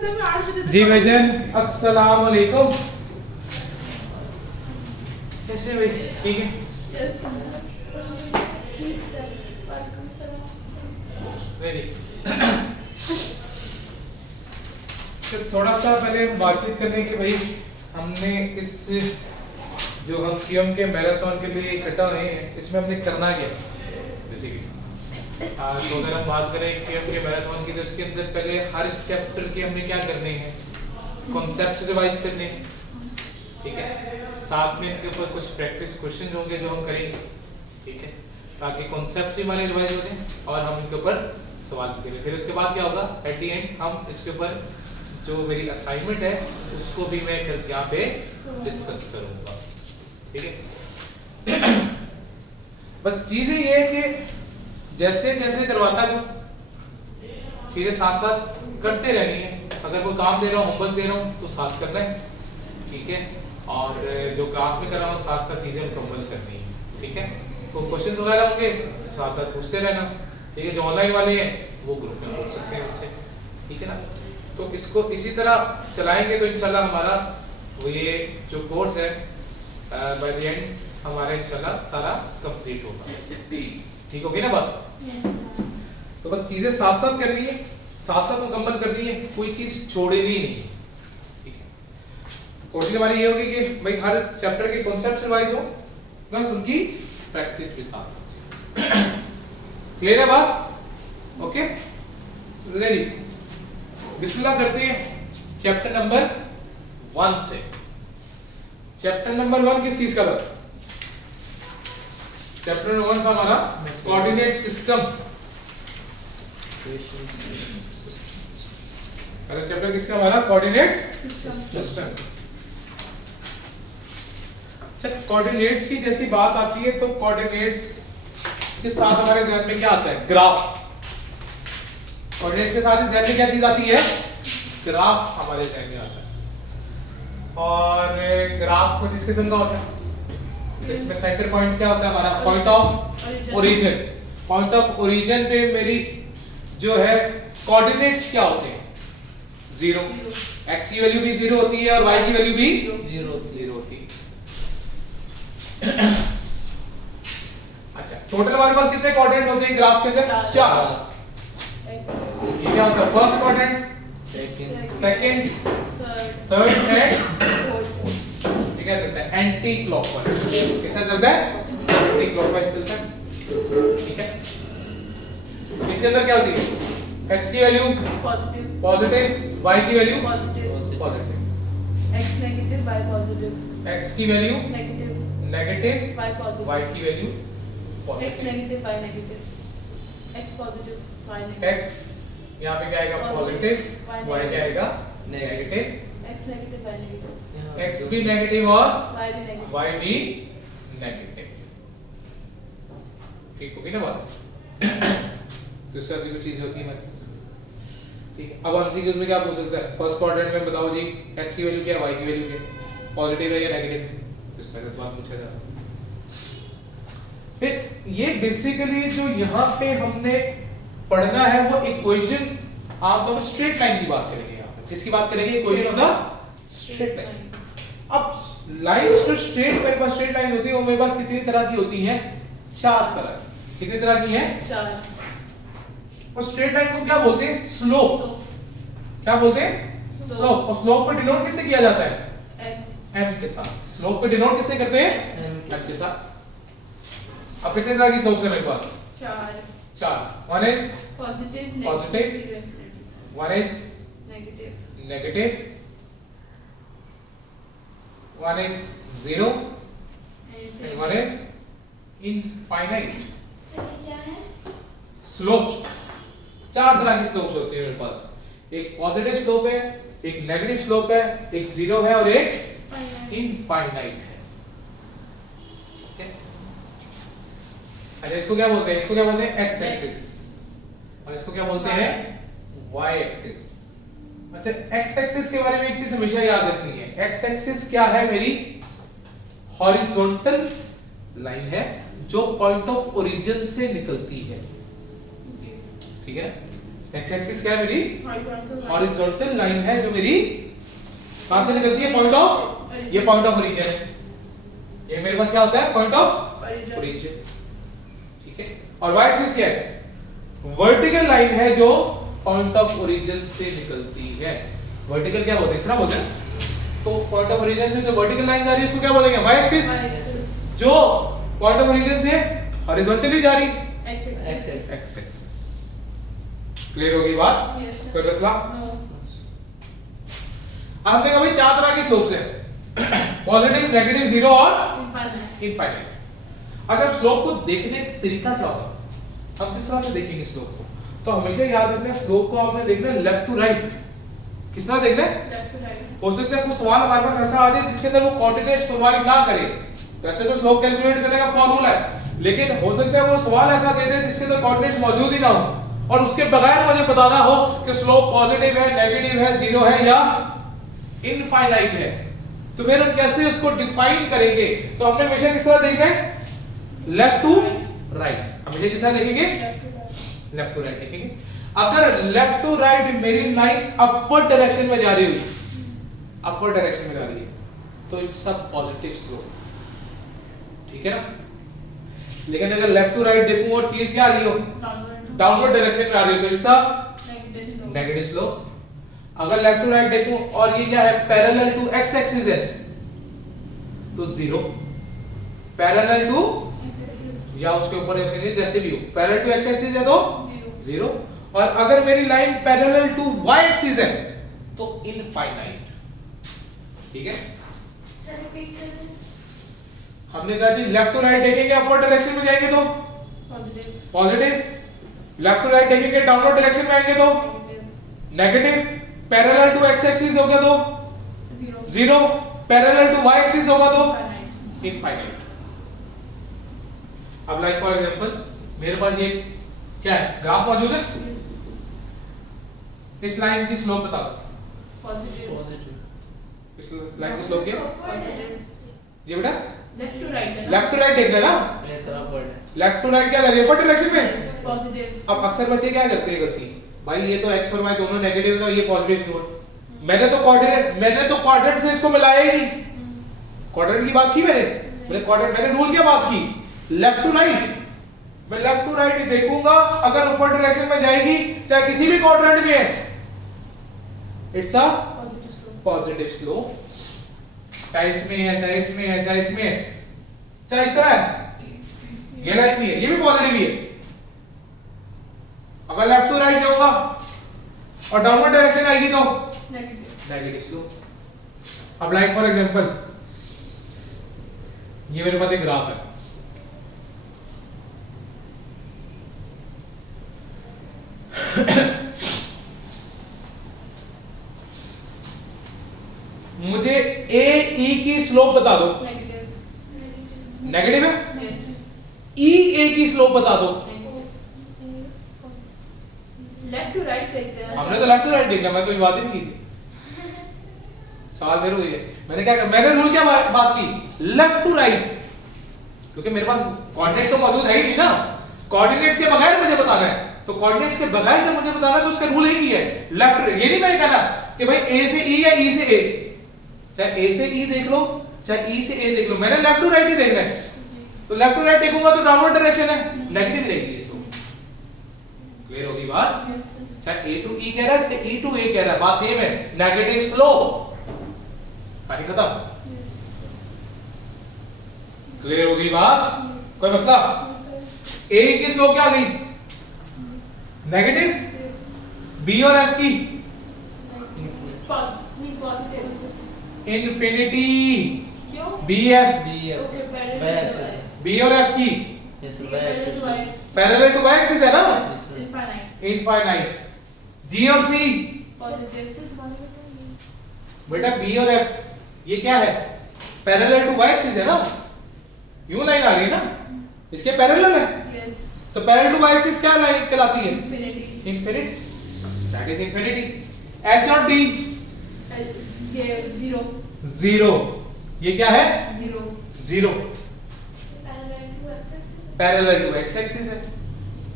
जी भाईजान अस्सलाम वालेकुम। कैसे भाई? ठीक है? ठीक सर। वालेकुम सलाम। वेरी तो थोड़ा सा पहले बातचीत करने की भाई, हमने इस जो हम क्यूएम के मैराथन के लिए इकट्ठा हुए हैं, इसमें हमने करना क्या बेसिकली। तो अगर हम बात करें क्यूएम के मैराथन की, तो इसके अंदर पहले हर चैप्टर के हमने क्या करने हैं, कॉन्सेप्ट्स रिवाइज करने हैं, ठीक है। साथ में इनके ऊपर कुछ प्रैक्टिस क्वेश्चन होंगे जो हम करेंगे, ठीक है, ताकि कॉन्सेप्ट्स भी हमारे रिवाइज हो जाएं और हम इनके ऊपर सवाल भी करें। फिर उसके बाद क्या होगा, एट द एंड हम इसके ऊपर जो मेरी असाइनमेंट है उसको भी मैं यहाँ पे डिस्कस करूंगा, ठीक है। बस चीजें ये है कि जैसे जैसे करवाता जाओ, चीजें साथ साथ करते रहनी है। अगर कोई काम दे रहा हूँ, होमवर्क दे रहा हूँ, तो साथ करना है, ठीक है। और जो क्लास में कर रहा हूँ साथ साथ चीजें मुकम्मल करनी है, ठीक है। तो क्वेश्चंस वगैरह होंगे तो साथ साथ पूछते रहना, ठीक है। जो ऑनलाइन वाले हैं वो ग्रुप में पूछ सकते हैं मुझसे, ठीक है ना। तो इसको इसी तरह चलाएंगे तो इंशाल्लाह हमारा वो ये जो कोर्स है बाय द एंड हमारा इंशाल्लाह सारा कंप्लीट होगा, ठीक होगी ना बात। तो बस चीजें साथ साथ करनी है, साथ साथ मुकम्मल करनी है, कोई चीज छोड़नी नहीं, ठीक है। कोशिश हमारी ये होगी कि भाई हर चैप्टर के कॉन्सेप्ट रिवाइज हो प्लस उनकी प्रैक्टिस भी साथ हो। क्लियर है बात? Okay, ready. बिस्मिल्लाह करते हैं चैप्टर नंबर 1 से। चैप्टर नंबर 1 किस चीज का था? चैप्टर नंबर 1 का हमारा कोऑर्डिनेट सिस्टम। पहला चैप्टर किसका हमारा? Coordinate system. अच्छा, कोऑर्डिनेट्स की जैसी बात आती है तो कोऑर्डिनेट्स के साथ हमारे ध्यान में क्या आता है? ग्राफ। कोऑर्डिनेट्स के साथ ध्यान में क्या चीज आती है? ग्राफ हमारे ध्यान में आता है। और ग्राफ कुछ इस किस्म का होता है, इसमें सेंटर पॉइंट क्या होता है हमारा? Point of origin. Point of origin पे मेरी जो है कोऑर्डिनेट्स क्या होते हैं? 0। x की वैल्यू भी 0 होती है और y की वैल्यू भी 0 होती है। अच्छा, टोटल हमारे पास कितने कोऑर्डिनेट होते हैं ग्राफ के अंदर? 4। ये क्या होता है? First quadrant, second, third and fourth. ठीक है, चलता है एंटी क्लॉकवाइज। किससे चलता है? एंटी क्लॉकवाइज चलता है, ठीक है। इसके अंदर क्या होती है? x की वैल्यू पॉजिटिव, y की value positive, x negative y positive, x की वैल्यू नेगेटिव y की value x positive. Negative y negative, x positive y negative, x यहाँ पे क्या आएगा? पॉजिटिव, y क्या आएगा? Negative. x negative y negative, x भी नेगेटिव और y भी नेगेटिव, y भी नेगेटिव। ठीक होगी ना बात? तो इस तरह से कुछ चीजें होती है हमारे पास, ठीक है। अब हम सीक्वेंस में क्या पूछ सकते हैं? फर्स्ट क्वाड्रेंट में बताओ जी x की वैल्यू क्या है, y की वैल्यू क्या है, पॉजिटिव है या नेगेटिव? तो इसमें 10 बार पूछा जा सकता है। फिर ये बेसिकली जो यहाँ पे हमने पढ़ना है वो इक्वेशन, आमतौर पर स्ट्रेट लाइन की बात करेंगे। यहाँ पे किसकी बात करेंगे? Equation of the straight line. अब लाइंस जो स्ट्रेट, मेरे पास स्ट्रेट लाइन होती है वो मेरे पास कितनी तरह की होती है? 4 तरह की। कितनी तरह की है? 4। और स्ट्रेट लाइन को क्या बोलते हैं? स्लोप। क्या बोलते हैं? स्लोप। और स्लोप को डिनोट किससे किया जाता है? m के साथ। स्लोप को डिनोट किससे करते हैं? m के साथ। अब कितने तरह की स्लोप्स है मेरे पास? 4। One is positive, Positive. One is negative, negative, one is 0 and one is infinite. Slopes 4 तरह की स्लोप्स होती है मेरे पास। एक पॉजिटिव स्लोप है, एक नेगेटिव स्लोप है, एक 0 है और एक इनफाइनाइट है, ओके। अच्छा, इसको क्या बोलते हैं? इसको क्या बोलते हैं? X axis. और इसको क्या बोलते हैं? Y axis. अच्छा, एक्स एक्सिस के बारे में एक चीज हमेशा याद रखनी है। एक्स एक्सिस क्या है? मेरी हॉरिजॉन्टल लाइन है जो पॉइंट ऑफ ओरिजिन से निकलती है, ठीक है। एक्स एक्सिस क्या है मेरी? Horizontal. हॉरिजॉन्टल लाइन है जो मेरी कहां से निकलती है? पॉइंट ऑफ, ये पॉइंट ऑफ ओरिजिन है। ये मेरे पास क्या होता है? Point of Origin. ओरिजिन। ठीक है। और वाई एक्सिस क्या है? वर्टिकल लाइन है जो पॉइंट ऑफ ओरिजिन से निकलती है। वर्टिकल क्या बोलते हैं? इस तरह बोलते हैं। तो पॉइंट ऑफ ओरिजिन से जो वर्टिकल लाइन जा रही है उसको क्या बोलेंगे? Y axis. Y-axis. जो पॉइंट ऑफ ओरिजिन से हॉरिजॉन्टली जा रही, X-axis. X axis. क्लियर होगी बात? Yes. कोई मसला? No. हमने कहा भाई चार तरह की स्लोप्स हैं, पॉजिटिव, नेगेटिव, जीरो और Infinite. इनफाइनाइट। अच्छा, स्लोप को देखने का तरीका क्या होगा? हम किस तरह से देखेंगे स्लोप को? तो हमेशा याद रखना स्लोप को आपने देखना है लेफ्ट टू राइट। किस तरह देखना है? Left to right. हो सकता है कुछ सवाल हमारे पास ऐसा आ जाए जिसके अंदर वो कोऑर्डिनेट्स प्रोवाइड ना करे। वैसे तो स्लोप कैलकुलेट करने का फार्मूला है, लेकिन हो सकता है वो सवाल ऐसा दे दे जिसके अंदर कोऑर्डिनेट्स मौजूद ही ना हो और उसके बगैर मुझे बताना हो कि स्लोप पॉजिटिव है, नेगेटिव है, जीरो है या इनफाइनाइट है। तो फिर हम कैसे उसको डिफाइन करेंगे? तो हमने हमेशा किस तरह देखना है? Left to right. हमेशा किस तरह देखेंगे? Left to right. Left to right देखेंगे। अगर लेफ्ट टू राइट मेरी लाइन अपवर्ड डायरेक्शन में जा रही हुई, अपवर्ड डायरेक्शन में जा रही है, तो इट्स अ पॉजिटिव स्लोप। ठीक है ना? लेकिन अगर लेफ्ट टू राइट देखूं और चीज क्या आ रही हो? Downward. डाउनवर्ड डायरेक्शन में आ रही हो, तो it's a Negative slope. Negative slope. अगर लेफ्ट टू राइट देखूं और ये क्या है? पैरेलल टू एक्स एक्सिस है, तो जीरो। Parallel to X-axis. या उसके ऊपर या उसके नीचे जैसे भी हो, पैरेलल टू एक्स एक्सिस है तो Zero. जीरो। और अगर मेरी line parallel to Y axis है तो इनफाइनाइट। ठीक है? हमने कहा जी लेफ्ट टू राइट देखेंगे अपवर्ड डायरेक्शन में जाएंगे तो Positive. Positive, left to right देखेंगे डाउनवर्ड डायरेक्शन में आएंगे तो Negative. Negative, parallel to X axis होगा तो Zero. Zero, parallel to Y axis होगा तो Infinite. इनफाइनाइट। अब लाइक फॉर एग्जांपल मेरे पास ये क्या है? ग्राफ मौजूद है। Yes. इस लाइन की स्लोप बता दो। Positive. इस लाइन की स्लोप क्या है? Positive. जी बेटा, Left to right है ना? लेफ्ट टू राइट देखना ना। लेफ्ट टू राइट क्या लगे? अपवर्ड डायरेक्शन में। Yes. Positive. अब अक्सर बच्चे क्या करते हैं गलती? भाई ये तो x और y दोनों नेगेटिव है, ये पॉजिटिव क्यों है? मैंने तो क्वाड्रेंट से इसको मिलाया ही नहीं। क्वाड्रेंट की बात की मैंने क्वाड्रेंट, मैंने रूल क्या बात की? Left to right. मैं लेफ्ट टू राइट देखूंगा, अगर ऊपर डायरेक्शन में जाएगी चाहे किसी भी क्वाड्रेंट में है, it's a Positive slope. Positive slope. चाहे इसमें है, चाहे इसमें है, चाहे इसमें है, चाहे इस तरह है, ये लाइन भी है, ये भी पॉजिटिव ही है। अगर लेफ्ट टू राइट जाऊंगा और डाउनवर्ड डायरेक्शन आएगी तो Negative. Negative slope. अब लाइक फॉर एग्जांपल ये मेरे पास एक ग्राफ है, मुझे ए ई की स्लोप बता दो। Negative. नेगेटिव है। Yes. ई ए की स्लोप बता दो। Negative. Left to right देखते हैं। हमने तो लेफ्ट टू राइट देखना, मैं तो ये बात ही नहीं की थी। सवाल फिर वही है, मैंने क्या मैंने रूल क्या बात की? लेफ्ट टू राइट, क्योंकि मेरे पास कोऑर्डिनेट्स तो मौजूद है ही नहीं ना। कोऑर्डिनेट्स के बगैर मुझे बताना है, तो कोऑर्डिनेट्स के बगैर जब मुझे बताना है तो उसका रूल एक ही है, लेफ्ट। ये नहीं मैंने कहना कि भाई ए से ई या ई से ए, चाहे ए से ई देख लो चाहे ई से ए देख लो, मैंने लेफ्ट टू राइट ही देखना है। तो लेफ्ट टू राइट देखूंगा तो डाउनवर्ड डायरेक्शन है, नेगेटिव रहेगी इसको। क्लियर होगी बात? Yes. चाहे ए टू ई कह रहा है चाहे ई टू ए कह रहा है, बात सेम है, नेगेटिव स्लोप। कहानी खत्म। Yes. क्लियर होगी बात? कोई मसला? ए की स्लोप क्या आ गई? नेगेटिव। बी और एफ की Positive. इन्फिनिटी। क्यों? B F, Okay, parallel to y. B और एफ की Parallel to y. Parallel to Y axis है ना, Yes. Infinite. इनफाइनाइट। जी और सी, Positive. बेटा बी और एफ ये क्या है? पैरेलल टू वाई एक्सिस है ना, यूं लाइन आ रही है ना, इसके पैरेलल है, Yes. तो पैरेलल टू वाई एक्सिस क्या लाइन कहलाती है? Infinity. Infinity, that is infinity. H और डी ये zero. जीरो, ये क्या है? Zero. Zero, Parallel to x-axis. Parallel to X axis है।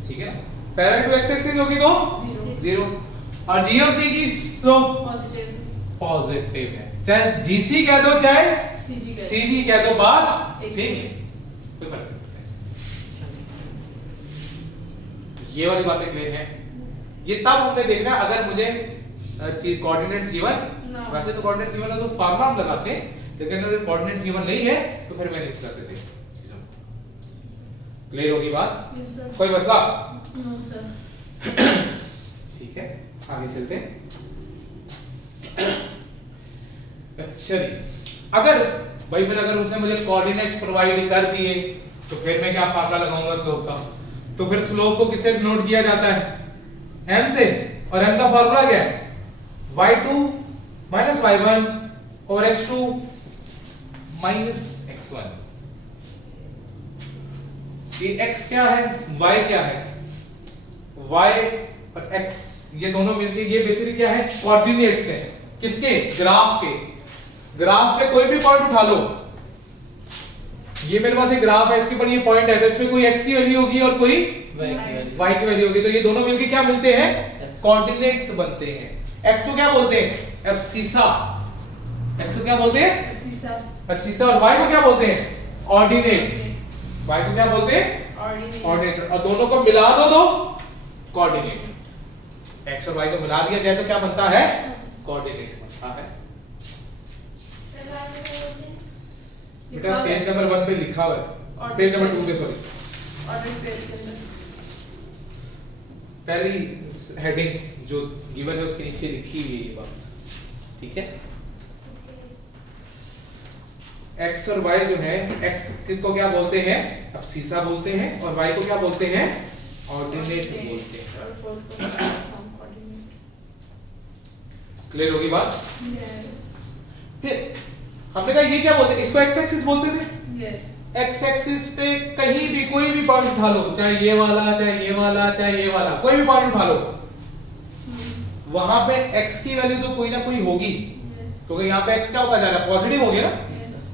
ठीक है ना, पैरेलल टू एक्स एक्सिस होगी तो Zero. 0 और जी और सी की स्लोप पॉजिटिव पॉजिटिव है, चाहे जीसी कह दो चाहे सीजी सीजी कह दो, बात सेम है, कोई फर्क नहीं। ये वाली बातें क्लियर है। ये तब हमने देखना अगर मुझे कोऑर्डिनेट्स गिवन, वैसे तो कोऑर्डिनेट्स गिवन है तो फार्मूला हम लगाते हैं, लेकिन अगर कोऑर्डिनेट्स गिवन नहीं है तो फिर मैंने इस तरह से देखा चीजों को। क्लियर होगी बात? Yes, sir. कोई मसला? No sir. ठीक है, आगे चलते हैं। अच्छा जी, अगर भाई फिर अगर उसने मुझे कोऑर्डिनेट्स प्रोवाइड कर दिए तो फिर मैं क्या फार्मूला लगाऊंगा स्लोप का? तो फिर स्लोप को किससे नोट किया जाता है? m से, और m का फार्मूला क्या है? y2 minus y1 और x2 minus x1। ये x क्या है, y क्या है? y और x ये दोनों मिलके ये बेसिकली क्या है? कोऑर्डिनेट्स हैं। किसके? ग्राफ के। ग्राफ पे कोई भी पॉइंट उठा लो, ये मेरे पास एक ग्राफ है, इसके ऊपर ये पॉइंट है, तो इसमें कोई x की वैल्यू होगी और कोई y की वैल्यू होगी, तो ये दोनों मिलके क्या मिलते हैं? कोऑर्डिनेट्स बनते हैं। x को क्या बोलते हैं? एब्सिसा। x को क्या बोलते हैं? एब्सिसा। और y को क्या बोलते हैं? ऑर्डिनेट। y को क्या बोलते हैं? ऑर्डिनेट। और दोनों को मिला दो तो कोऑर्डिनेट। x और y को मिला दिया जाए तो क्या बनता है? कोऑर्डिनेट बनता है। बेटा पेज नंबर 1 पे लिखा हुआ है, पेज नंबर 2 पे सॉरी, पहली हेडिंग जो गिवन है उसके नीचे लिखी हुई है ये बात, ठीक है। x और y जो है, x को क्या बोलते हैं? अब सीसा बोलते हैं, और y को क्या बोलते हैं? ऑर्डिनेट बोलते हैं। क्लियर होगी बात? फिर हमने कहा ये क्या बोलते हैं? इसको x एक्सिस बोलते थे। x एक्सिस पे कहीं भी कोई भी पॉइंट उठा लो, चाहे ये वाला, चाहे ये वाला, चाहे ये वाला, कोई भी पॉइंट उठा लो, वहां पे x की वैल्यू तो कोई ना कोई होगी, क्योंकि यहाँ पे x क्या होता जा रहा है? पॉजिटिव हो गया ना,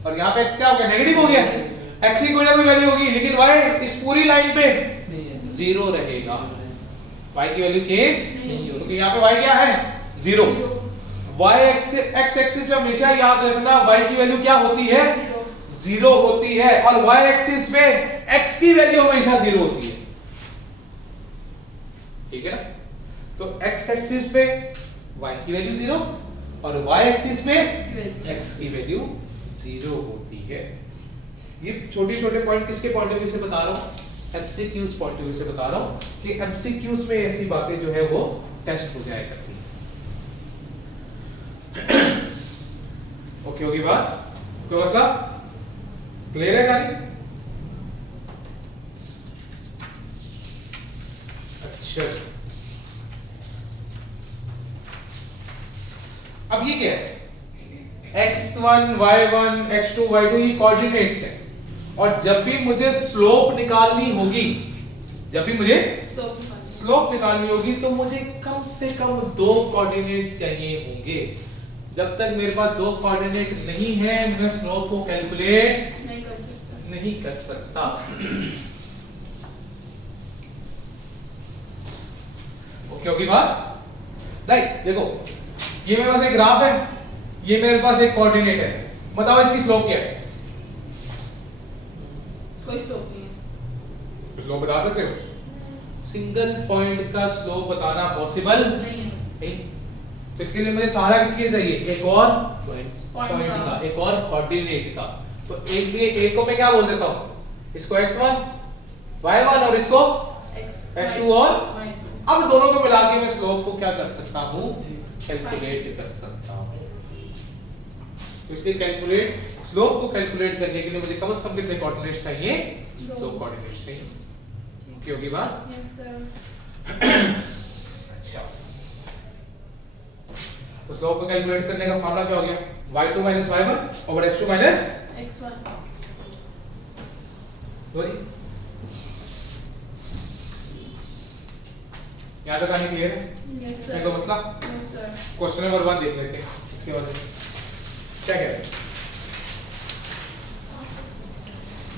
और यहाँ पे x क्या हो गया? नेगेटिव हो गया। x की कोई ना कोई वैल्यू होगी, लेकिन y इस पूरी लाइन पे 0 रहेगा, y की वैल्यू चेंज नहीं होगी, क्योंकि यहाँ पे y क्या है? 0। y x एक्सिस पे हमेशा याद रखना y की वैल्यू क्या होती है? 0 होती है, और y एक्सिस पे x की वैल्यू हमेशा 0 होती है, ठीक है ना। तो x एक्सिस पे y की वैल्यू 0 और y एक्सिस पे x की वैल्यू 0 होती है। ये छोटे-छोटे पॉइंट किसके पॉइंट ऑफ व्यू से बता रहा हूं? एमसीक्यूज पॉइंट ऑफ व्यू से बता रहा हूं कि एमसीक्यूज में ऐसी बातें जो है वो टेस्ट हो जाया करती है। ओके होगी बात? कोई मसला? क्लियर है कहानी? अच्छा, अब ये क्या है? x1, y1, x2, y2 ये कोऑर्डिनेट्स हैं, और जब भी मुझे स्लोप निकालनी होगी, जब भी मुझे स्लोप निकालनी होगी तो मुझे कम से कम 2 कोऑर्डिनेट्स चाहिए होंगे। जब तक मेरे पास 2 कोऑर्डिनेट नहीं है मैं स्लोप को कैलकुलेट नहीं कर सकता। ओके होगी बात? राइट, देखो ये मेरे पास एक ग्राफ है, ये मेरे पास एक कोऑर्डिनेट है, बताओ इसकी स्लोप क्या है? कोई स्लोप नहीं है। स्लोप बता सकते हो? सिंगल पॉइंट का स्लोप बताना पॉसिबल नहीं। तो इसके लिए मुझे सहारा किसके चाहिए? एक और पॉइंट का, एक और कोऑर्डिनेट का। तो एक लिए एक को मैं क्या बोल देता हूं? इसको x1, y1 और इसको x2 और अब दोनों को मिला के मैं स्लोप को क्या कर सकता हूं? कैलकुलेट कर सकता हूं। तो इसलिए कैलकुलेट, स्लोप को कैलकुलेट करने के लिए मुझे कम से कम कितने कोऑर्डिनेट्स चाहिए? 2 कोऑर्डिनेट्स चाहिए। ओके होगी बात? Yes sir. अच्छा, तो स्लोप को कैलकुलेट करने का फार्मूला क्या हो गया? y2 minus y1 over x2 minus x1। लो जी, यहाँ तक आने क्लियर है? यस इसमें सर। कोई मसला? No sir. क्वेश्चन नंबर 1 देख लेते हैं, इसके बाद क्या कहते हैं?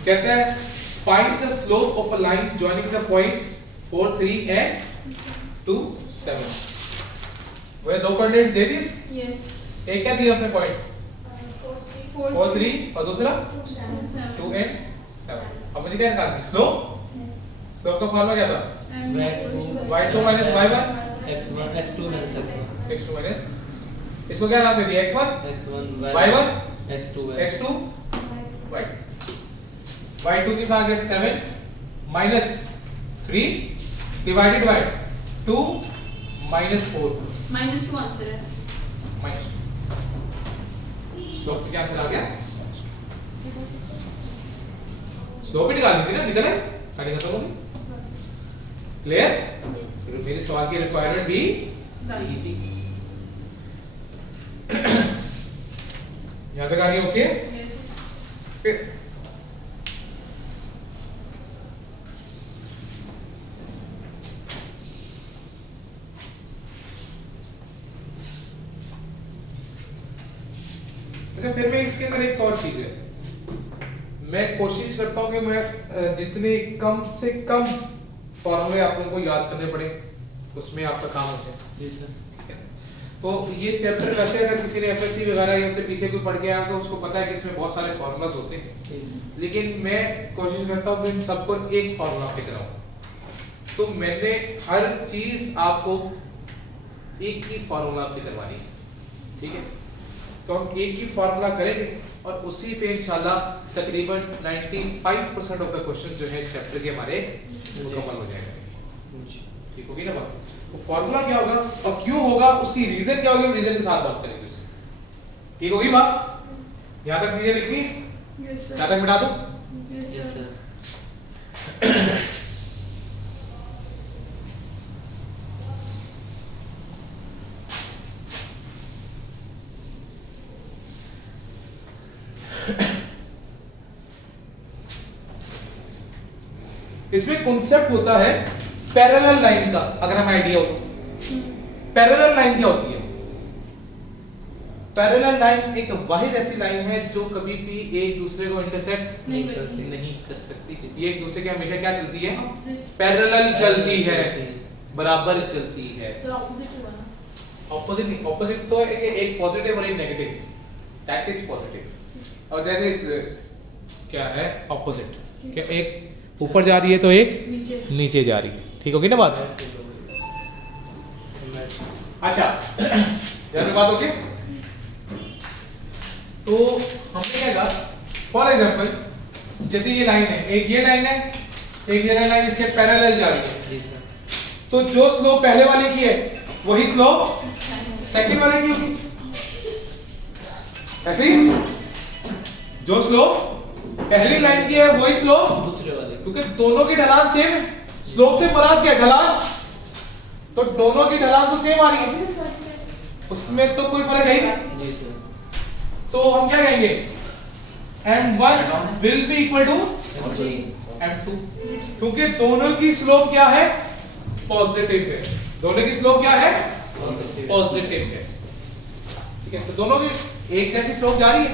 कहते हैं find the slope of a line joining the point 4, 3 and 2, 7। वो दो कोऑर्डिनेट्स दे दिए, Yes. एक क्या दिया उसने पॉइंट 4, 4 3 और दूसरा 2 and 7। अब मुझे क्या निकालना है? स्लोप का फॉर्मूला क्या था? y2 minus y1 x2 minus x1 x2 minus, इसको क्या नाम दे दिया? x1 y1 x2 y2। y2 कितना आ गया 7 minus 3 divided by 2 minus 4 -2 answer है। minus 2। स्लोप क्या आंसर आ गया? स्लोप ही निकालनी थी ना, निकले कहानी खत्म होगी। क्लियर? फिर मेरे सवाल की रिक्वायरमेंट भी यही थी। यहाँ तक आ गई? ओके। Yes. फिर अच्छा, फिर मैं इसके अंदर एक और चीज है, मैं कोशिश करता हूं कि मैं जितने कम से कम फॉर्मूले आप लोगों को याद करने पड़े उसमें आपका काम हो जाए। जी सर। तो ये चैप्टर वैसे अगर किसी ने एफएससी वगैरह या उससे पीछे कोई पढ़ के आया तो उसको पता है कि इसमें बहुत सारे फॉर्मूलाज होते हैं, लेकिन मैं कोशिश करता हूँ कि इन सबको एक फॉर्मूला पे कराऊं। तो मैंने हर चीज आपको एक ही फॉर्मूला पे करवानी है, ठीक है? तो हम एक ही फॉर्मूला करेंगे और उसी पे इंशाल्लाह तकरीबन 95% ऑफ द क्वेश्चन जो है इस चैप्टर के हमारे मुकम्मल हो जाएगा। ठीक होगी ना बात? तो फॉर्मूला क्या होगा और क्यों होगा, उसकी रीजन क्या होगी, हम रीजन के साथ बात करेंगे उसकी। ठीक होगी बात? यहाँ तक चीजें लिखनी, Yes, sir. यहाँ तक मिटा दूं? Yes, yes sir. सर। इसमें कॉन्सेप्ट होता है पैरेलल लाइन का, अगर हमें आइडिया हो तो। पैरेलल लाइन क्या होती है? पैरेलल लाइन एक वाहिद ऐसी लाइन है जो कभी भी एक दूसरे को इंटरसेक्ट नहीं करती। नहीं कर सकती। ये एक दूसरे के हमेशा क्या चलती है? Opposite. पैरेलल चलती है, बराबर चलती है। Sir, opposite हुआ ना? ऑपोजिट नहीं, ऑपोजिट तो एक पॉजिटिव और एक नेगेटिव, दैट इज पॉजिटिव। और जैसे इस क्या है ऑपोजिट, क्या एक ऊपर जा रही है तो एक नीचे। नीचे जा रही है। ठीक होगी ना बात? अच्छा, जैसे बात होगी तो हमने क्या कहा, फॉर एग्जांपल जैसे ये लाइन है, एक ये लाइन है, एक ये लाइन इसके पैरेलल जा रही है। जी सर। तो जो स्लोप पहले वाले की है वही स्लोप सेकंड वाले की होगी। ऐसे ही जो स्लोप पहली लाइन की है वही स्लोप दूसरे वाले क्योंकि दोनों की ढलान सेम है। स्लोप से मुराद क्या है? ढलान। तो दोनों की ढलान तो सेम आ रही है, उसमें तो कोई फर्क है ही नहीं। जी सर। तो हम क्या कहेंगे? m1 will be equal to ji. m2 क्योंकि दोनों की स्लोप क्या है? पॉजिटिव है। दोनों की स्लोप क्या है? पॉजिटिव है। ठीक है, तो दोनों की एक जैसी स्लोप जा रही है,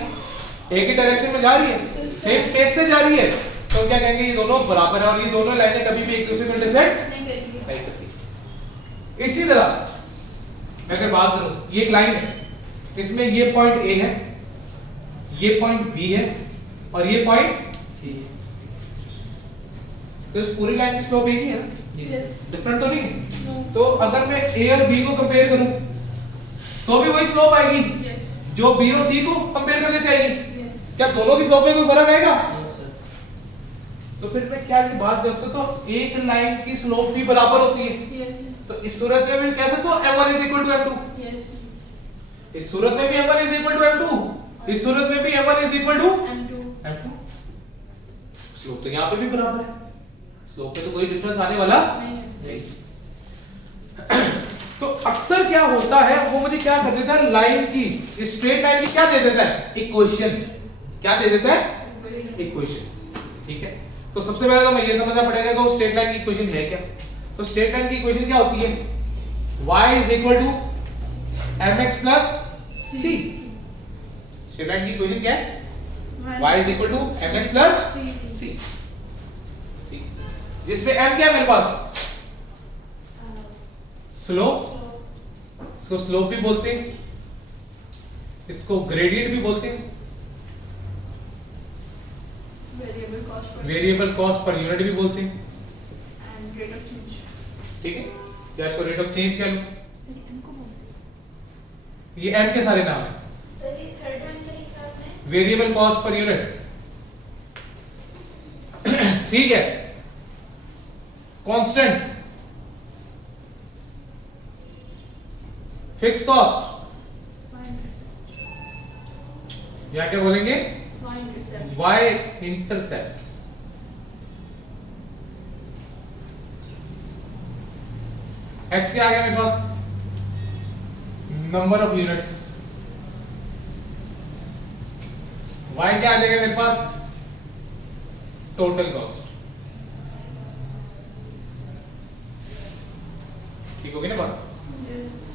एक ही डायरेक्शन में जा रही है, सेम पेस से जा रही है, तो क्या कहेंगे? ये दोनों बराबर है और ये दोनों लाइनें कभी भी एक दूसरे को इंटरसेक्ट नहीं करेंगे। नहीं करती। इसी तरह मैं अगर बात करूं, ये एक लाइन है, इसमें ये पॉइंट ए है, ये पॉइंट बी है और ये पॉइंट सी। तो इस पूरी लाइन की स्लोप एक ही है ना, जी Yes. सर। डिफरेंट तो नहीं है। No. तो अगर मैं ए और बी को कंपेयर करूं तो भी वही स्लोप आएगी Yes. जो बी और सी को कंपेयर करने से आएगी। Yes. क्या दोनों की स्लोप में कोई फर्क आएगा? No sir. तो फिर मैं क्या की बात कर सकता हूं, एक लाइन की स्लोप भी बराबर होती है। Yes. तो इस सूरत में भी कह सकते हो m1 is equal to m2। Yes. इस सूरत में भी m1 is equal to m2, इस सूरत में भी m1 is equal to M2. m2। Slope तो यहाँ पे भी बराबर है, स्लोप में तो कोई डिफरेंस आने वाला नहीं है। नहीं। तो अक्सर क्या होता है, वो मुझे क्या कर देता है, लाइन की, स्ट्रेट लाइन की क्या दे देता है? इक्वेशन। क्या दे देता है? इक्वेशन। ठीक है, तो सबसे पहले तो मैं ये समझना पड़ेगा कि वो स्ट्रेट लाइन की इक्वेशन है क्या। तो स्ट्रेट लाइन की इक्वेशन क्या होती है? y is equal to mx plus c। Straight line की इक्वेशन क्या है? y is equal to mx plus c। जिसमें m क्या है मेरे पास? स्लोप, इसको स्लोप भी बोलते हैं, इसको ग्रेडियंट भी बोलते हैं, वेरिएबल कॉस्ट पर यूनिट भी बोलते हैं, and rate of change. ठीक है। या इसको रेट ऑफ चेंज कह लो, सर इनको बोलते हैं। ये एम के सारे नाम है। सर ये थर्ड वन का लिखा आपने? वेरिएबल कॉस्ट पर यूनिट, ठीक है। कांस्टेंट, फिक्स कॉस्ट, या क्या बोलेंगे, वाई इंटरसेप्ट, एक्स क्या आ गया मेरे पास, नंबर ऑफ यूनिट्स, वाई क्या आ जाएगा मेरे पास, टोटल कॉस्ट। ठीक होगी ना बात।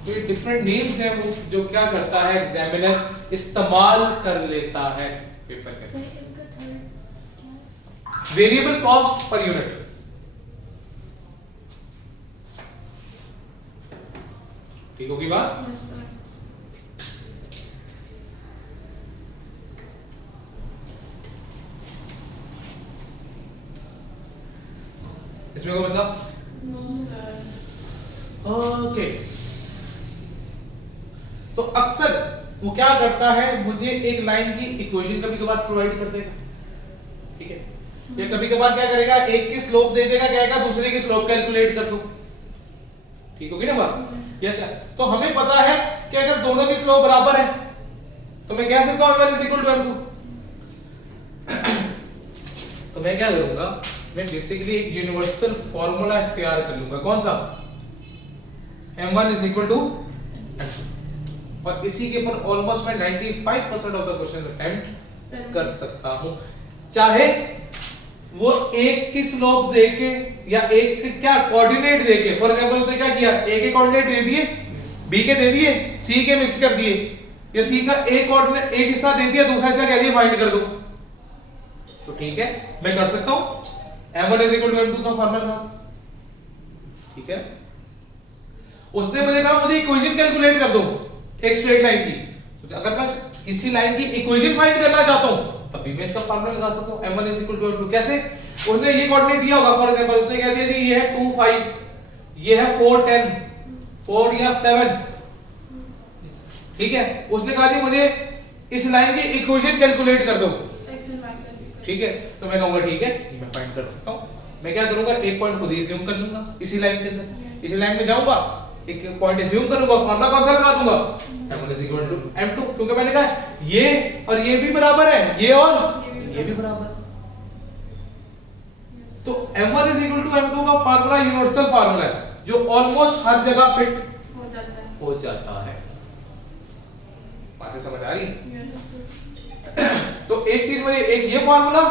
तो ये डिफरेंट नेम्स हैं वो जो क्या करता है एग्जामिनर इस्तेमाल कर लेता है पेपर के। सर इनका थर्ड क्या? वेरिएबल कॉस्ट पर यूनिट, ठीक होगी बात। Yes, sir. इसमें कोई मतलब No, sir. ओके। तो अक्सर वो क्या करता है, मुझे एक लाइन की इक्वेशन कभी कभार प्रोवाइड कर देगा, ठीक है। या कभी कभार क्या करेगा, एक की स्लोप दे देगा, कहेगा दूसरे की स्लोप कैलकुलेट कर दो, ठीक होगी ना बात। Yes. या क्या, तो हमें पता है कि अगर दोनों की स्लोप बराबर है तो मैं कह सकता हूं m1 is equal to m2। तो मैं क्या करूंगा, मैं बेसिकली एक यूनिवर्सल फॉर्मूला इख्तियार कर लूंगा, कौन सा, m1 is equal to m2। और इसी के ऊपर ऑलमोस्ट मैं 95% ऑफ द क्वेश्चन अटेम्प्ट कर सकता हूं, चाहे वो एक की स्लोप देके या एक के क्या कोऑर्डिनेट देके। फॉर एग्जांपल उसने क्या किया, ए के कोऑर्डिनेट दे दिए, बी के दे दिए, सी के मिस कर दिए, या सी का एक कोऑर्डिनेट एक हिस्सा दे दिया, दूसरा हिस्सा कह दिया फाइंड कर दो, तो ठीक है मैं कर सकता हूं। m1 is equal to m2 का फॉर्मूला था, ठीक है। उसने मुझे कहा मुझे इक्वेशन कैलकुलेट कर दो एक स्ट्रेट लाइन की, तो अगर मैं किसी लाइन की इक्वेशन फाइंड करना चाहता हूं तब भी मैं इसका फार्मूला लगा सकता हूं, m1 is equal to m2। कैसे, उसने ये कोऑर्डिनेट दिया होगा, फॉर एग्जांपल उसने कह दिया जी ये है 2 5, ये है 4 10, 4 या 7, ठीक है। उसने कहा जी मुझे इस लाइन की इक्वेशन कैलकुलेट कर दो, X and Y का। ठीक है। तो मैं कहूंगा ठीक है ये मैं फाइंड कर सकता हूं। मैं क्या करूंगा, एक पॉइंट खुद ही अज्यूम कर लूंगा इसी लाइन के अंदर, इसी लाइन में जाऊंगा, एक पॉइंट अज्यूम करूंगा, फार्मूला कौन सा लगा दूंगा, m1 is equal to m2, क्योंकि मैंने कहा ये और ये भी बराबर है, ये और ये भी बराबर है। तो m1 is equal to m2 का फार्मूला यूनिवर्सल फार्मूला है जो ऑलमोस्ट हर जगह फिट हो जाता है। हो जाता है। बातें समझ आ रही? Yes, sir. तो एक चीज मुझे, एक ये फार्मूला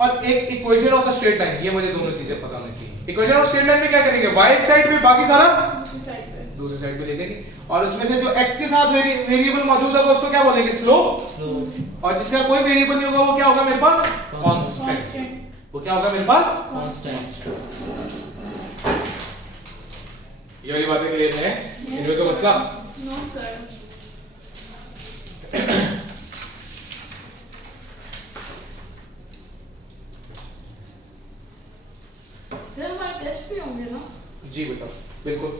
और एक equation of the straight line, ये मुझे दोनों चीजें पता होनी चाहिए। इक्वेशन ऑफ स्ट्रेट लाइन में क्या करेंगे, y एक साइड पे, बाकी सारा दूसरी साइड पे। दूसरी साइड पे ले जाएंगे, और उसमें से जो x के साथ वेरिएबल मौजूद होगा उसको क्या बोलेंगे, स्लोप, स्लोप, और जिसका कोई वेरिएबल नहीं होगा वो क्या होगा मेरे पास, कांस्टेंट। Constant. वो क्या होगा मेरे पास, कांस्टेंट। ये वाली बातें क्लियर है, इनमें तो मसला। No, sir. सर हमारे टेस्ट भी होंगे ना? जी बेटा बिल्कुल।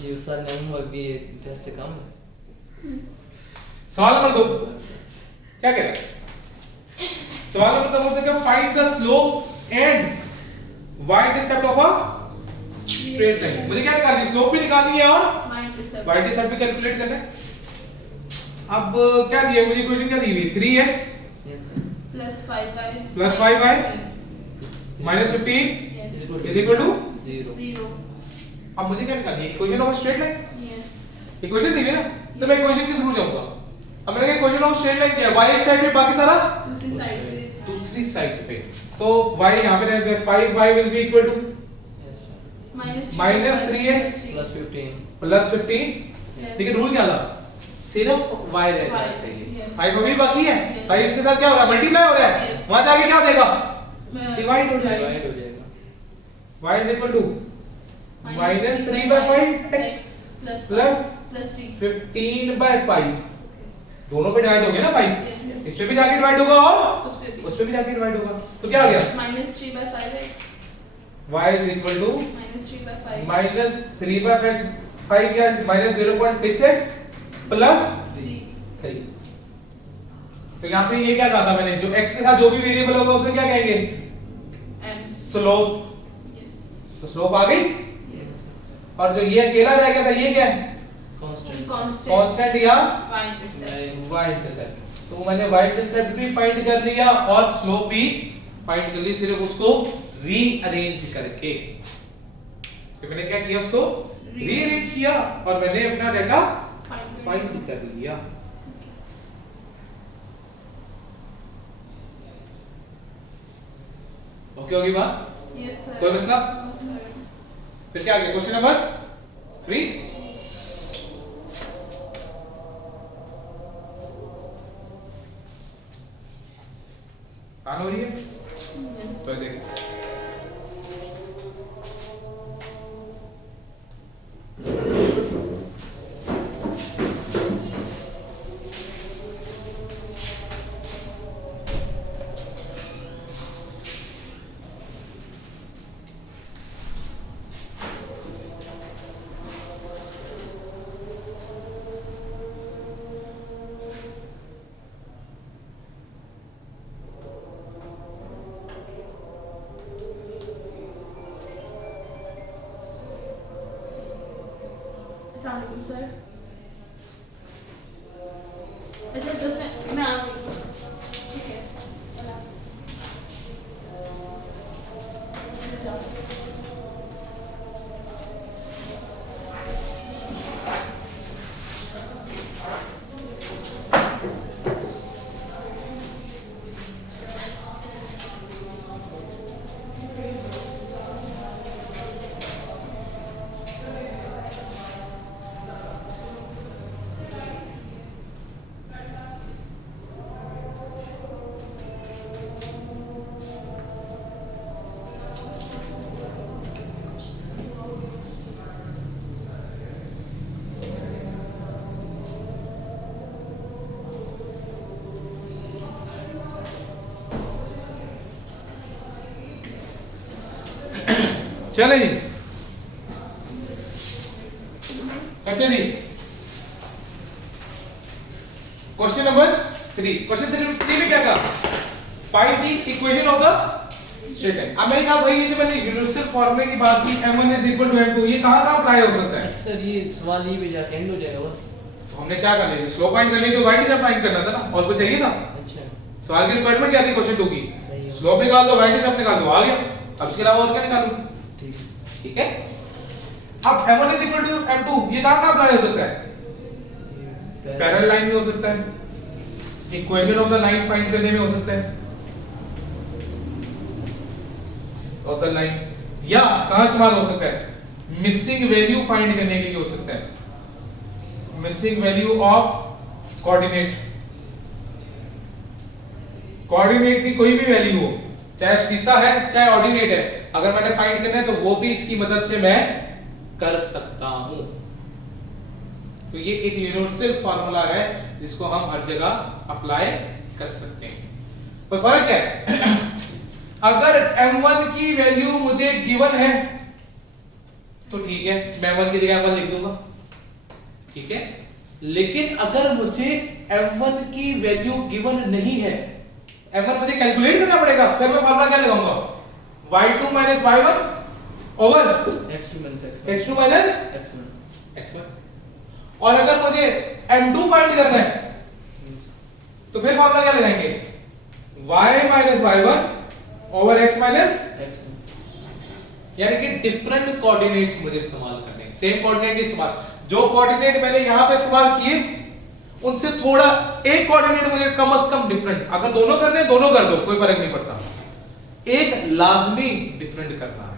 ये सर ने होमवर्क दिए टेस्ट से कम है। सवाल नंबर 2 क्या कह रहा है, सवाल नंबर 2 बोलते हैं find the slope and y intercept of a straight line. मुझे क्या निकालनी है, स्लोप भी निकालनी है और My intercept. y इंटरसेप्ट भी कैलकुलेट करना है। अब क्या दिया मुझे, इक्वेशन क्या दी हुई, 3x yes sir. Plus 5y. Plus 5y. minus 15 Yes. is equal to 0। 0. अब मुझे क्या निकालनी है, equation of straight line. Yes. Equation दी हुई ना, तो मैं इक्वेशन के थ्रू जाऊंगा। अब मैंने इक्वेशन ऑफ स्ट्रेट लाइन किया, y एक साइड पे, बाकी सारा दूसरी साइड पे। दूसरी साइड पे, तो y यहां पे रहते हैं 5y will be equal to yes sir. Minus 3x plus 15। Plus 15। Yes. लेकिन रूल क्या था, सिर्फ y रह जाना Y, चाहिए, yes. 5 अभी बाकी है, Yes. 5 इसके साथ क्या हो रहा है, मल्टीप्लाई हो रहा है, Yes. वहां जाके क्या हो जाएगा, मैं- डिवाइड हो जाएगा। डिवाइड हो जाएगा। y is equal to minus 3/5 x plus plus 3. 15/5 दोनों पे डिवाइड हो गया ना 5 Yes, yes. इस पे भी जाके डिवाइड होगा और उस पे भी. उस पे भी जाके डिवाइड होगा तो क्या आ गया minus 3/5x y is equal to minus 3/5. Minus 3/5 क्या माइनस 0.6x प्लस 3. 3 तो यहाँ से ये क्या कहा था मैंने जो x के साथ जो भी वेरिएबल होगा उसे क्या कहेंगे M. Slope Yes. तो स्लोप आ गई Yes. और जो ये अकेला रह गया था ये क्या है Constant. Constant. कांस्टेंट या Y-intercept. y इंटरसेप्ट तो मैंने y इंटरसेप्ट भी फाइंड कर लिया और स्लोप भी फाइंड कर ली सिर्फ उसको रीअरेंज करके तो मैंने क्या किया उसको रीअरेंज किया और मैंने अपना डेटा फाइंड कर लिया ओके होगी बात Yes, sir. कोई मसला No, sir. फिर क्या आगे क्वेश्चन नंबर 3 आन हो रही है Yes. तो देखिए Assalamualaikum, sir. अच्छा जस्ट मैं आ गई हूँ. ठीक है. अल्लाह हाफ़िज़. जाओ. चले जी अच्छा जी क्वेश्चन नंबर 3 क्वेश्चन 3 में क्या कहा find the equation of the straight line अब मैंने कहा भाई ये जो मैंने यूनिवर्सल फार्मूले की बात की m1 m2 ये कहां अप्लाई हो सकता है सर ये सवाल यहीं पे जाके एंड हो जाएगा बस तो हमने क्या करना है स्लोप फाइंड करनी तो y इंटरसेप्ट फाइंड करना था ना और कुछ चाहिए था अच्छा सवाल की रिक्वायरमेंट क्या थी क्वेश्चन 2 की सही है स्लोप निकाल दो y इंटरसेप्ट निकाल दो आ गया अब इसके अलावा और क्या निकालूं ठीक है ठीक है अब m1 m2 ये कहां अप्लाई हो सकता है पैरेलल लाइन में हो सकता है equation of the line find करने में हो सकता है ऑफ द लाइन या कहां इस्तेमाल हो सकता है मिसिंग वैल्यू फाइंड करने के लिए हो सकता है missing value of coordinate coordinate की कोई भी वैल्यू हो चाहे सीसा है चाहे ऑर्डिनेट है अगर मैंने फाइंड करना है तो वो भी इसकी मदद से मैं कर सकता हूं तो ये एक यूनिवर्सल फार्मूला है जिसको हम हर जगह अप्लाई कर सकते हैं पर फर्क क्या है अगर m1 की वैल्यू मुझे गिवन है तो ठीक है मैं m1 की जगह m1 लिख दूंगा ठीक है लेकिन अगर मुझे m1 की वैल्यू गिवन नहीं है m1 मुझे कैलकुलेट करना पड़ेगा फिर मैं फार्मूला क्या लगाऊंगा y2 minus y1 over x2 minus x2 minus x1 x1 और अगर मुझे m2 फाइंड करना है तो फिर फार्मूला क्या लगाएंगे y minus y1 over x minus x1 यानी कि डिफरेंट कोऑर्डिनेट्स मुझे इस्तेमाल करने हैं सेम कोऑर्डिनेट इस्तेमाल जो कोऑर्डिनेट मैंने यहां पे इस्तेमाल किए उनसे थोड़ा एक कोऑर्डिनेट मुझे कम से कम डिफरेंट अगर दोनों करने दोनों कर दो कोई फर्क नहीं पड़ता एक लाजमी डिफरेंट करना है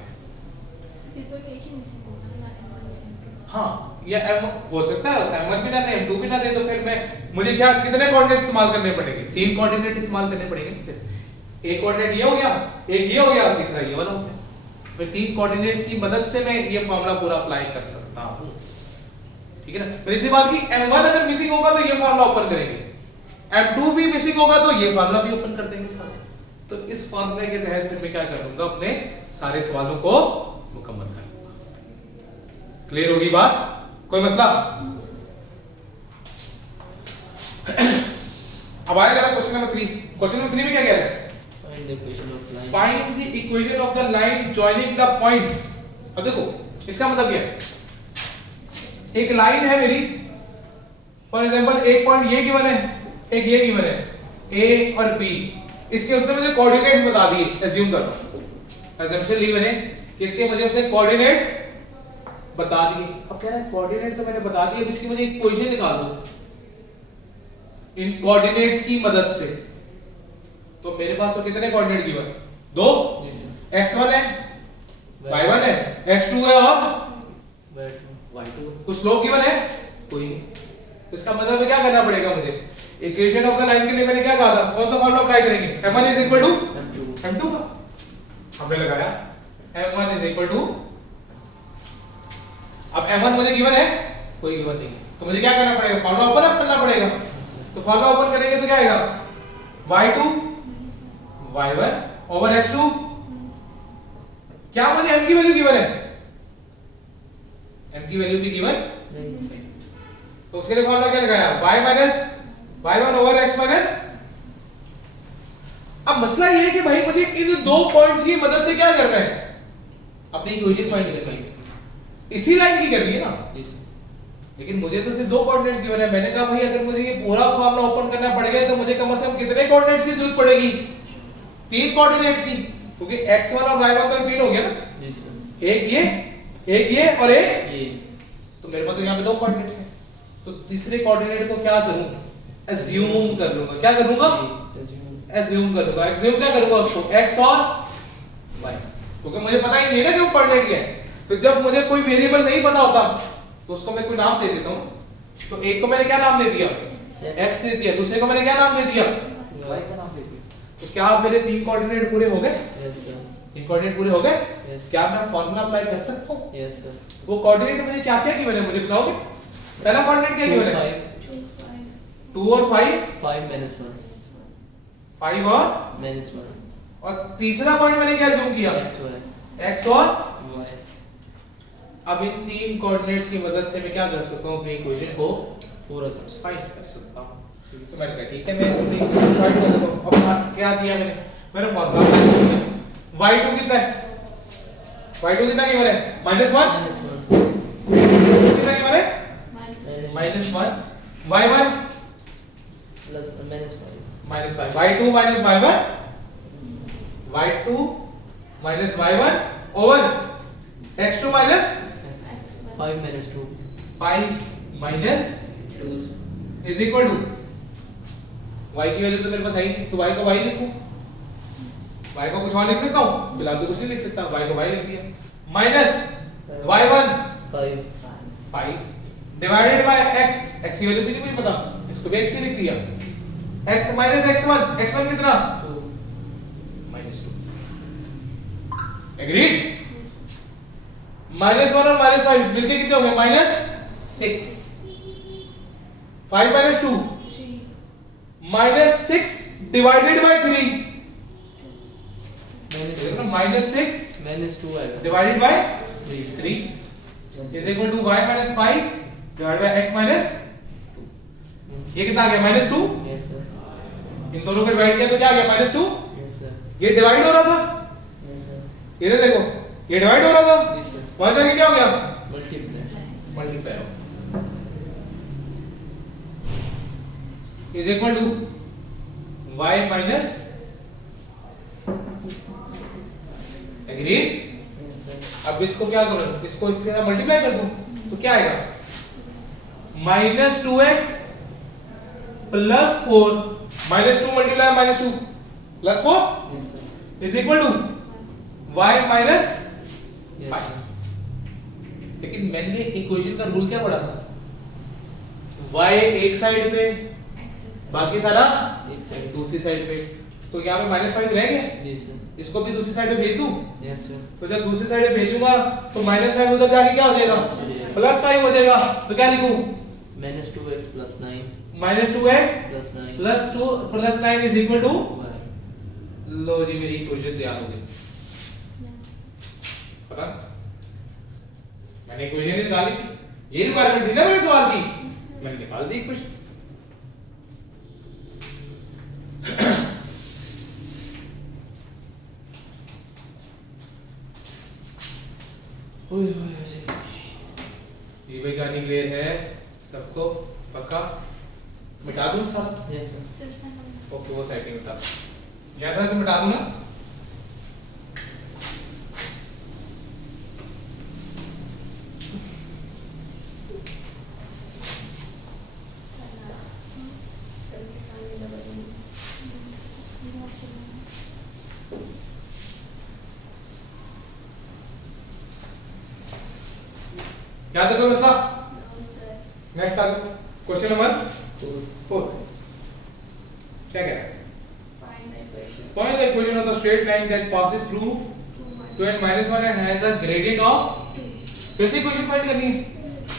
हाँ या m हो सकता है m1 भी ना दे m2 भी ना दे तो फिर मैं मुझे क्या कितने कोऑर्डिनेट इस्तेमाल करने पड़ेंगे 3 कोऑर्डिनेट इस्तेमाल करने पड़ेंगे फिर एक कोऑर्डिनेट ये हो गया एक ये हो गया तीसरा ये वाला हो गया फिर 3 कोऑर्डिनेट्स की मदद से मैं ये फार्मूला पूरा अप्लाई कर सकता हूं, ठीक है ना। फिर इसके बाद की m1 अगर मिसिंग होगा तो ये फार्मूला ओपन करेंगे, m2 भी मिसिंग होगा तो ये फार्मूला भी ओपन कर देंगे साथ। तो इस फार्मूले के तहत फिर मैं क्या कर दूंगा, अपने सारे सवालों को मुकम्मल कर लूंगा। क्लियर होगी बात, कोई मसला? अब आएगा ना क्वेश्चन नंबर 3। क्वेश्चन नंबर 3 में क्या कह रहे हैं? Find the equation of line. Find the equation of the line joining the points. अब देखो इसका मतलब क्या है, एक लाइन है मेरी, फॉर एग्जांपल एक पॉइंट ये गिवन है, एक ये गिवन है, ए और बी। इसके उसने मुझे कोऑर्डिनेट्स बता दिए, एज्यूम करो, अजम्पशन ली मैंने कि इसके मुझे उसने कोऑर्डिनेट्स बता दिए। अब कह रहा है कोऑर्डिनेट तो मैंने बता दिए, अब इसकी मुझे इक्वेशन निकाल दो इन कोऑर्डिनेट्स की मदद से। तो मेरे पास तो कितने coordinate given? 2, Yes, sir. x1 है, y1 है, x2 है और Where to? y2। कुछ स्लोप गिवन है? कोई नहीं। इसका मतलब क्या करना पड़ेगा मुझे, इक्वेशन ऑफ द लाइन के लिए मैंने क्या कहा था, कौन सा फार्मूला अप्लाई करेंगे? m1 is equal to m2 का हमने लगाया, m1 इज इक्वल टू, अब m1 मुझे गिवन है, कोई गिवन नहीं है, तो मुझे क्या करना पड़ेगा, फार्मूला ओपन अप करना पड़ेगा। तो फार्मूला ओपन करेंगे तो क्या आएगा, y2 y1 ओवर x2। क्या मुझे m की वैल्यू गिवन है? m की वैल्यू भी गिवन, नहीं। तो उसके लिए फार्मूला क्या लगाया, y minus y1 over x minus. अब मसला ये है कि भाई मुझे इन 2 पॉइंट्स की मदद से क्या करना है, अपनी इक्वेशन फाइंड करनी है, इसी लाइन की करनी है ना। Yes, sir. लेकिन मुझे तो सिर्फ 2 कोऑर्डिनेट्स गिवन है। मैंने कहा भाई अगर मुझे ये पूरा फार्मूला ओपन करना पड़ गया तो मुझे कम से कम कितने कोऑर्डिनेट्स की जरूरत पड़ेगी, 3 कोऑर्डिनेट्स की, क्योंकि x1 और y1 तो रिपीट हो गया ना, Yes, sir. एक ये और एक ये तो मेरे पास तो यहाँ पे 2 कोऑर्डिनेट्स हैं। तो तीसरे कोऑर्डिनेट को क्या करूं, अज्यूम कर लूंगा। क्या कर लूंगा, assume. अज्यूम कर लूंगा। अज्यूम क्या करूंगा उसको, x और y, क्योंकि मुझे पता ही नहीं है ना कि वो कोऑर्डिनेट क्या है। तो जब मुझे कोई वेरिएबल नहीं पता होता तो उसको मैं कोई नाम दे देता हूं। तो एक को मैंने क्या नाम दे दिया, x दे दिया, दूसरे को मैंने क्या नाम दे दिया, y का नाम दे दिया। तो क्या मेरे 3 कोऑर्डिनेट पूरे हो गए? Yes, sir. 3 कोऑर्डिनेट पूरे हो गए? Yes. क्या मैं फार्मूला अप्लाई कर सकता हूं? Yes, sir. वो कोऑर्डिनेट मुझे क्या क्या गिवन है मुझे बताओगे? पहला कोऑर्डिनेट क्या गिवन है, 2 और 5, 5 minus 1. 5 और Minus 1. और तीसरा पॉइंट मैंने क्या जूम किया, X, Y. x और Y. अब इन 3 कोऑर्डिनेट्स की मदद से मैं क्या कर सकता हूं, अपनी इक्वेशन को पूरा कर सकते फाइंड कर सकता हूं। ठीक है, तो मैंने कहा ठीक है मैं अपनी इक्वेशन फाइंड कर सकता हूं। अब क्या किया मैंने फार्मूला y2 कितना है, y2 कितना गिवन है, -1 Minus 1. कितना गिवन है, Minus 1. -1 y1 Plus minus 5. -5 y2 minus y1 y2 minus y1 over x2 minus 5 minus 2. 5 minus 2. is equal to y की वैल्यू तो मेरे पास है ही नहीं, तो y को y लिखूं, y को कुछ और लिख सकता हूं, फिलहाल तो कुछ नहीं लिख सकता, y को y लिख दिया, minus y1 5. 5 divided by x, x की वैल्यू भी नहीं मुझे पता, इसको भी x ही लिख दिया, x माइनस x1 कितना, 2. -2। एग्रीड? -1 और -5 मिलके कितने हो गए, -6। 5 - 2 -6 डिवाइडेड बाय 3, Minus -6 minus 2 आएगा. Divided by 3. 3 is equal to y - 5 divided by x - 2। Yes. ये कितना आ गया, -2। Yes, sir. इन दोनों को डिवाइड किया तो क्या आ गया, -2। Yes, sir. ये डिवाइड हो रहा था, Yes, sir. इधर देखो ये डिवाइड हो रहा था, This is वहां जाके क्या हो गया, multiply. मल्टीप्लाई हो is equal to y minus, agreed? Yes, sir. अब इसको क्या करूं, इसको इससे मल्टीप्लाई कर दूं तो क्या आएगा, -2x plus 4 -2 multiply -2 plus 4 Yes, sir. Is equal to y minus. Yes, sir. लेकिन मैंने इक्वेशन का रूल क्या पढ़ा था, y एक साइड पे बाकी सारा एक साइड दूसरी साइड पे, तो यहाँ पे -5 रहेंगे, जी सर। इसको भी दूसरी साइड पे भेज दूं। Yes sir. तो जब दूसरी साइड पे भेजूंगा तो -5 उधर जाके क्या हो जाएगा, +5 हो जाएगा। तो क्या लिखूं, -2x + 9 -2x + 9 + 9 is equal to, y। लो जी मेरी इक्वेशन तैयार हो गई। पता मैंने इक्वेशन ही निकाली थी, ये रिक्वायरमेंट थी ना मेरे सवाल की, मैंने निकाल दी इक्वेशन। ये भी कहानी क्लियर है सबको, पक्का? मिटा दूं सब? Yes sir. Sir sir okay वो सेटिंग मिटा दूं, याद है तो मिटा दूं ना। याद है कोई मसला? नेक्स्ट आ जाओ, क्वेश्चन नंबर 4। क्या कह रहा है? Find the equation of the straight line that passes through 2 and -1 and has a gradient of, फिर से इक्वेशन फाइंड करनी है।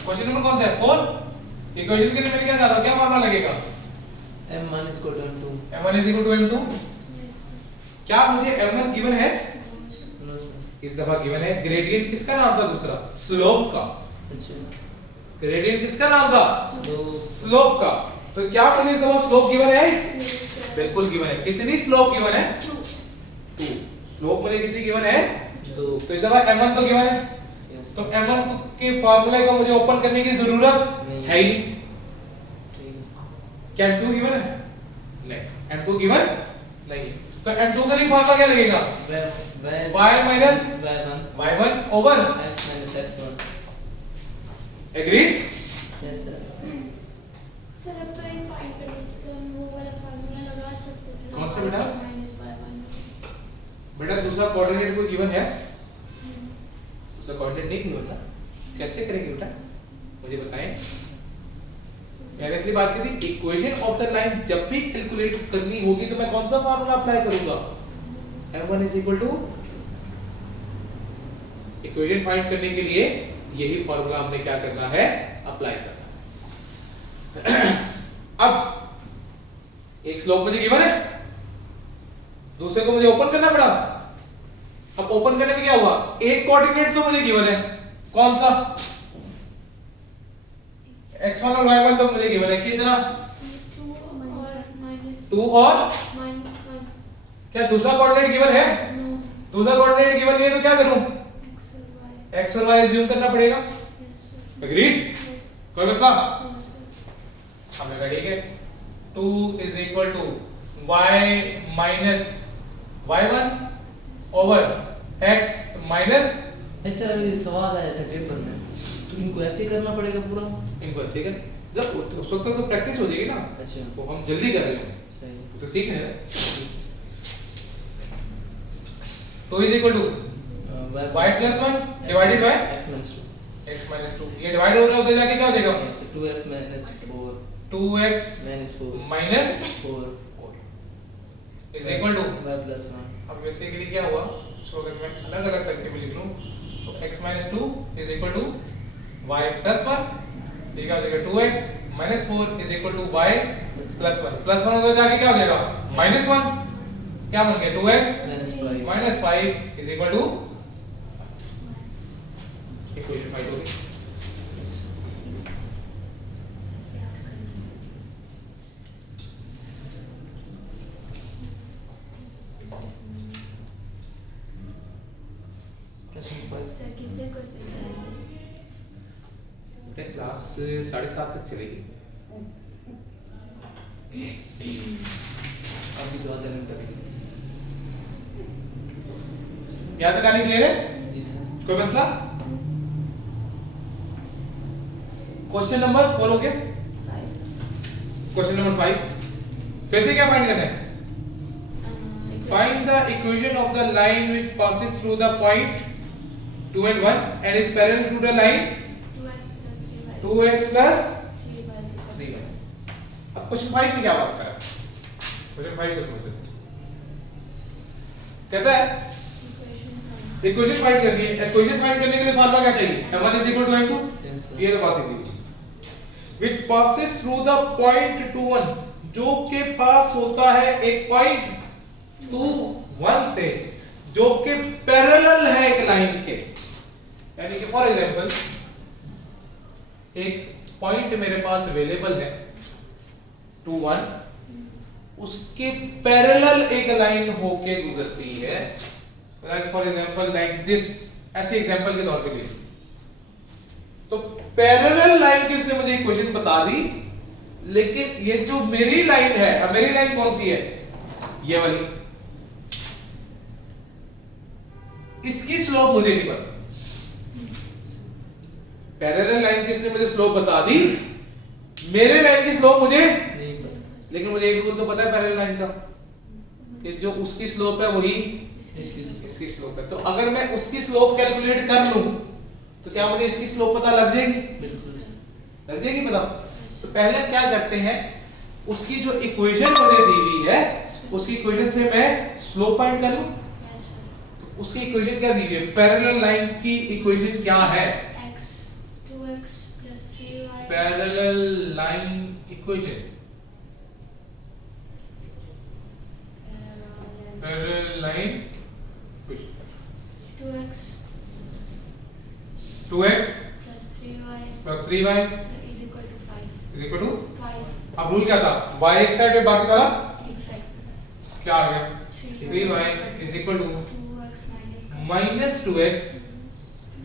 क्वेश्चन नंबर कौन सा है? 4। इक्वेशन के लिए मैंने क्या कहा था, क्या फार्मूला लगेगा? m1 = m2। m1 = m2। क्या मुझे m1 गिवन है? No sir. इस दफा गिवन है। ग्रेडियंट किसका नाम था दूसरा? स्लोप का। अच्छा। ग्रेडियंट किसका नाम था? स्लोप। स्लोप का। तो क्या मुझे इस दफा स्लोप गिवन है? बिल्कुल गिवन है। कितनी स्लोप गिवन है? 2। स्लोप मुझे कितनी गिवन है? 2। तो इस दफा m1 तो गिवन है, यस। तो m1 के फार्मूले को मुझे ओपन करने की जरूरत नहीं है ही नहीं। ठीक है। क्या m2 गिवन है? नहीं, m2 गिवन नहीं है। तो m2 का लिए फार्मूला क्या लगेगा? y minus y1 over x - x1। Agreed? Yes sir. Sir अब तो एक फाइंड करने के लिए हम वो वाला फार्मूला लगा सकते थे। कौन सा बेटा? -y1। बेटा दूसरा कोऑर्डिनेट को गिवन है, दूसरा कोऑर्डिनेट नहीं गिवन ना, कैसे करेंगे बेटा मुझे बताएं। मैंने इसलिए बात की थी, इक्वेशन ऑफ द लाइन जब भी कैलकुलेट करनी होगी तो मैं कौन सा फार्मूला अप्लाई करूंगा? m1 = इक्वेशन फाइंड करने के लिए यही फार्मूला हमने क्या करना है, अप्लाई करना है। अब एक स्लोप मुझे गिवन है, दूसरे को मुझे ओपन करना पड़ा। अब ओपन करने में क्या हुआ, एक कोऑर्डिनेट तो मुझे गिवन है, कौन सा? x1 और y1 तो मुझे गिवन है, कितना? 2 और -1। क्या दूसरा कोऑर्डिनेट गिवन है? नो। दूसरा कोऑर्डिनेट गिवन नहीं है तो क्या करूं? x और y अज्यूम करना पड़ेगा। एग्रीड? कोई मसला? हमने कहा ठीक है, 2 = y minus y1 over x minus, ऐसे अगर ये सवाल आया था पेपर में तो इनको ऐसे ही करना पड़ेगा पूरा। इनको ऐसे कर, जब उस वक्त तक तो प्रैक्टिस हो जाएगी ना। अच्छा। वो हम जल्दी कर रहे हैं, सही। तो सीख रहे हैं। 2 = y plus 1 divided by x - 2। x minus 2। ये डिवाइड हो रहा है, उधर जाके क्या हो जाएगा? 2x - 4 2x -4 minus 4 is equal to, y + 1। अब वैसे के लिए क्या हुआ, इसको अगर मैं अलग अलग करके भी लिख लूं तो x minus 2 is equal to y plus 1, ठीक है, 2x minus 4 is equal to y plus 1। Plus 1 उधर जाके क्या हो जाएगा? -1। क्या बन गया? 2x -5 minus 5 is equal to, equation 5 हो गई। Question 5। सर कितने क्वेश्चन कराएंगे? बेटा क्लास 7:30 तक चलेगी, अभी तो आधा घंटा भी। यहाँ तक आने क्लियर है? जी सर। कोई मसला? क्वेश्चन नंबर 4 हो गया। क्वेश्चन नंबर 5 फिर से क्या फाइंड करना है? Find the equation of the line which passes through the point 2 and 1 and is parallel to the line 2x plus 3y। अब क्वेश्चन 5 से क्या बात कर रहा है? क्वेश्चन 5 को समझ लेते हैं। कहता है इक्वेशन फाइंड करनी है। इक्वेशन फाइंड करने के लिए फार्मूला क्या चाहिए? m1 = m2। Yes, sir. ये तो पासिंग थी which passes through the point 2 1, जो के पास होता है एक पॉइंट 2 1 से, जो कि पैरेलल है एक लाइन के। यानी कि फॉर एग्जांपल एक पॉइंट मेरे पास अवेलेबल है 2 1, उसके पैरेलल एक लाइन होके गुजरती है, like for example like this, ऐसे एग्जांपल के तौर पे लीजिए। तो पैरेलल लाइन की उसने मुझे इक्वेशन बता दी, लेकिन ये जो मेरी लाइन है, अब मेरी लाइन कौन सी है? ये वाली। इसकी स्लोप मुझे नहीं पता। पैरेलल लाइन की उसने मुझे स्लोप बता दी, मेरे लाइन की स्लोप मुझे नहीं पता। लेकिन मुझे एक रूल तो पता है पैरेलल लाइन का, कि जो उसकी स्लोप है वही इसकी स्लोप है। तो अगर मैं उसकी स्लोप कैलकुलेट कर लूं तो क्या मुझे इसकी स्लोप पता लग जाएगी? बिल्कुल। लग जाएगी पता। तो पहले हम क्या करते हैं, उसकी जो इक्वेशन मुझे दी हुई है, उसकी इक्वेशन से मैं स्लोप फाइंड कर लूं। तो उसकी इक्वेशन क्या दी हुई है? पैरेलल लाइन की इक्वेशन क्या है? x 2x plus 3y parallel line equation, parallel line 2x 2x plus 3y plus 3y is equal to 5 is equal to 5 अब रूल क्या था? y एक साइड पे, बाकी सारा एक साइड क्या आ गया? 3y is equal to 2x minus 2x,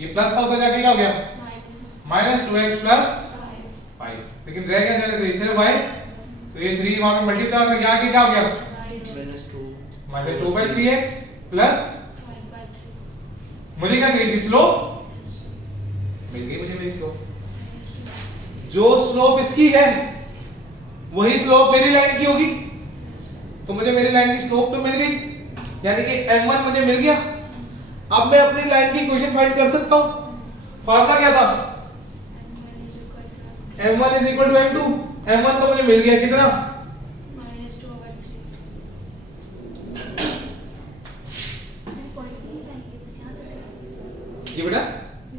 ये प्लस का होता जाके क्या हो गया? minus minus 2x plus 5 5। लेकिन रह गया जाने से सिर्फ y, तो ये 3 वहां पे मल्टीप्लाई हो गया, आगे क्या हो गया? -2 minus 2 by 3x plus 5 by 3 मुझे क्या चाहिए थी? स्लोप मिल गई मुझे मेरी स्लोप। जो स्लोप इसकी है वही स्लोप मेरी लाइन की होगी, तो मुझे मेरी लाइन की स्लोप तो मिल गई, यानी कि m1 मुझे मिल गया। अब मैं अपनी लाइन की इक्वेशन फाइंड कर सकता हूं। फार्मूला क्या था? m1 is equal to m2। m1 तो मुझे मिल गया, कितना? minus 2 over 3 पॉइंट नहीं लाएंगे, बस याद रखें जी बेटा,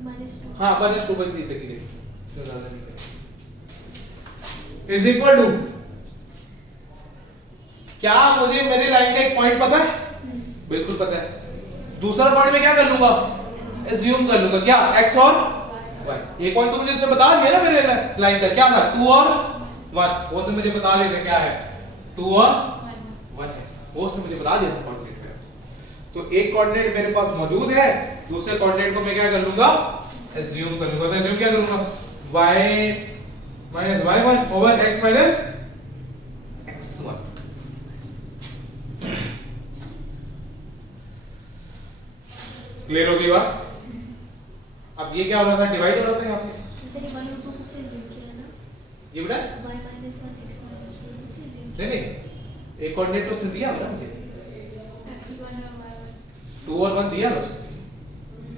minus 2 हाँ minus 2 by 3 तक के लिए तो ज्यादा नहीं is equal to, क्या मुझे मेरी लाइन का एक पॉइंट पता है? बिल्कुल पता है। दूसरा पॉइंट में क्या कर लूंगा? एज्यूम कर लूंगा, क्या? x और y। एक पॉइंट तो मुझे इसने बता दिया ना मेरे लाइन का, क्या था? 2 और 1। वो तो मुझे बता देते क्या है? 2 और 1 है, वो उसने मुझे बता दिया था कोऑर्डिनेट में। तो एक कोऑर्डिनेट मेरे पास मौजूद है, दूसरे कोऑर्डिनेट को मैं क्या कर लूंगा? एज्यूम कर लूंगा। तो एज्यूम क्या करूंगा? y minus y1 over x minus x1। Clear हो गई बात? अब ये क्या हो रहा था? डिवाइड हो रहा था यहाँ पे। सर ये 1 और 2 से assume किया है ना? जी बेटा, y minus 1 x minus 2 से assume नहीं नहीं, एक कोऑर्डिनेट तो उसने दिया ना मुझे, x1 और y1 2 और 1 दिया है उसने,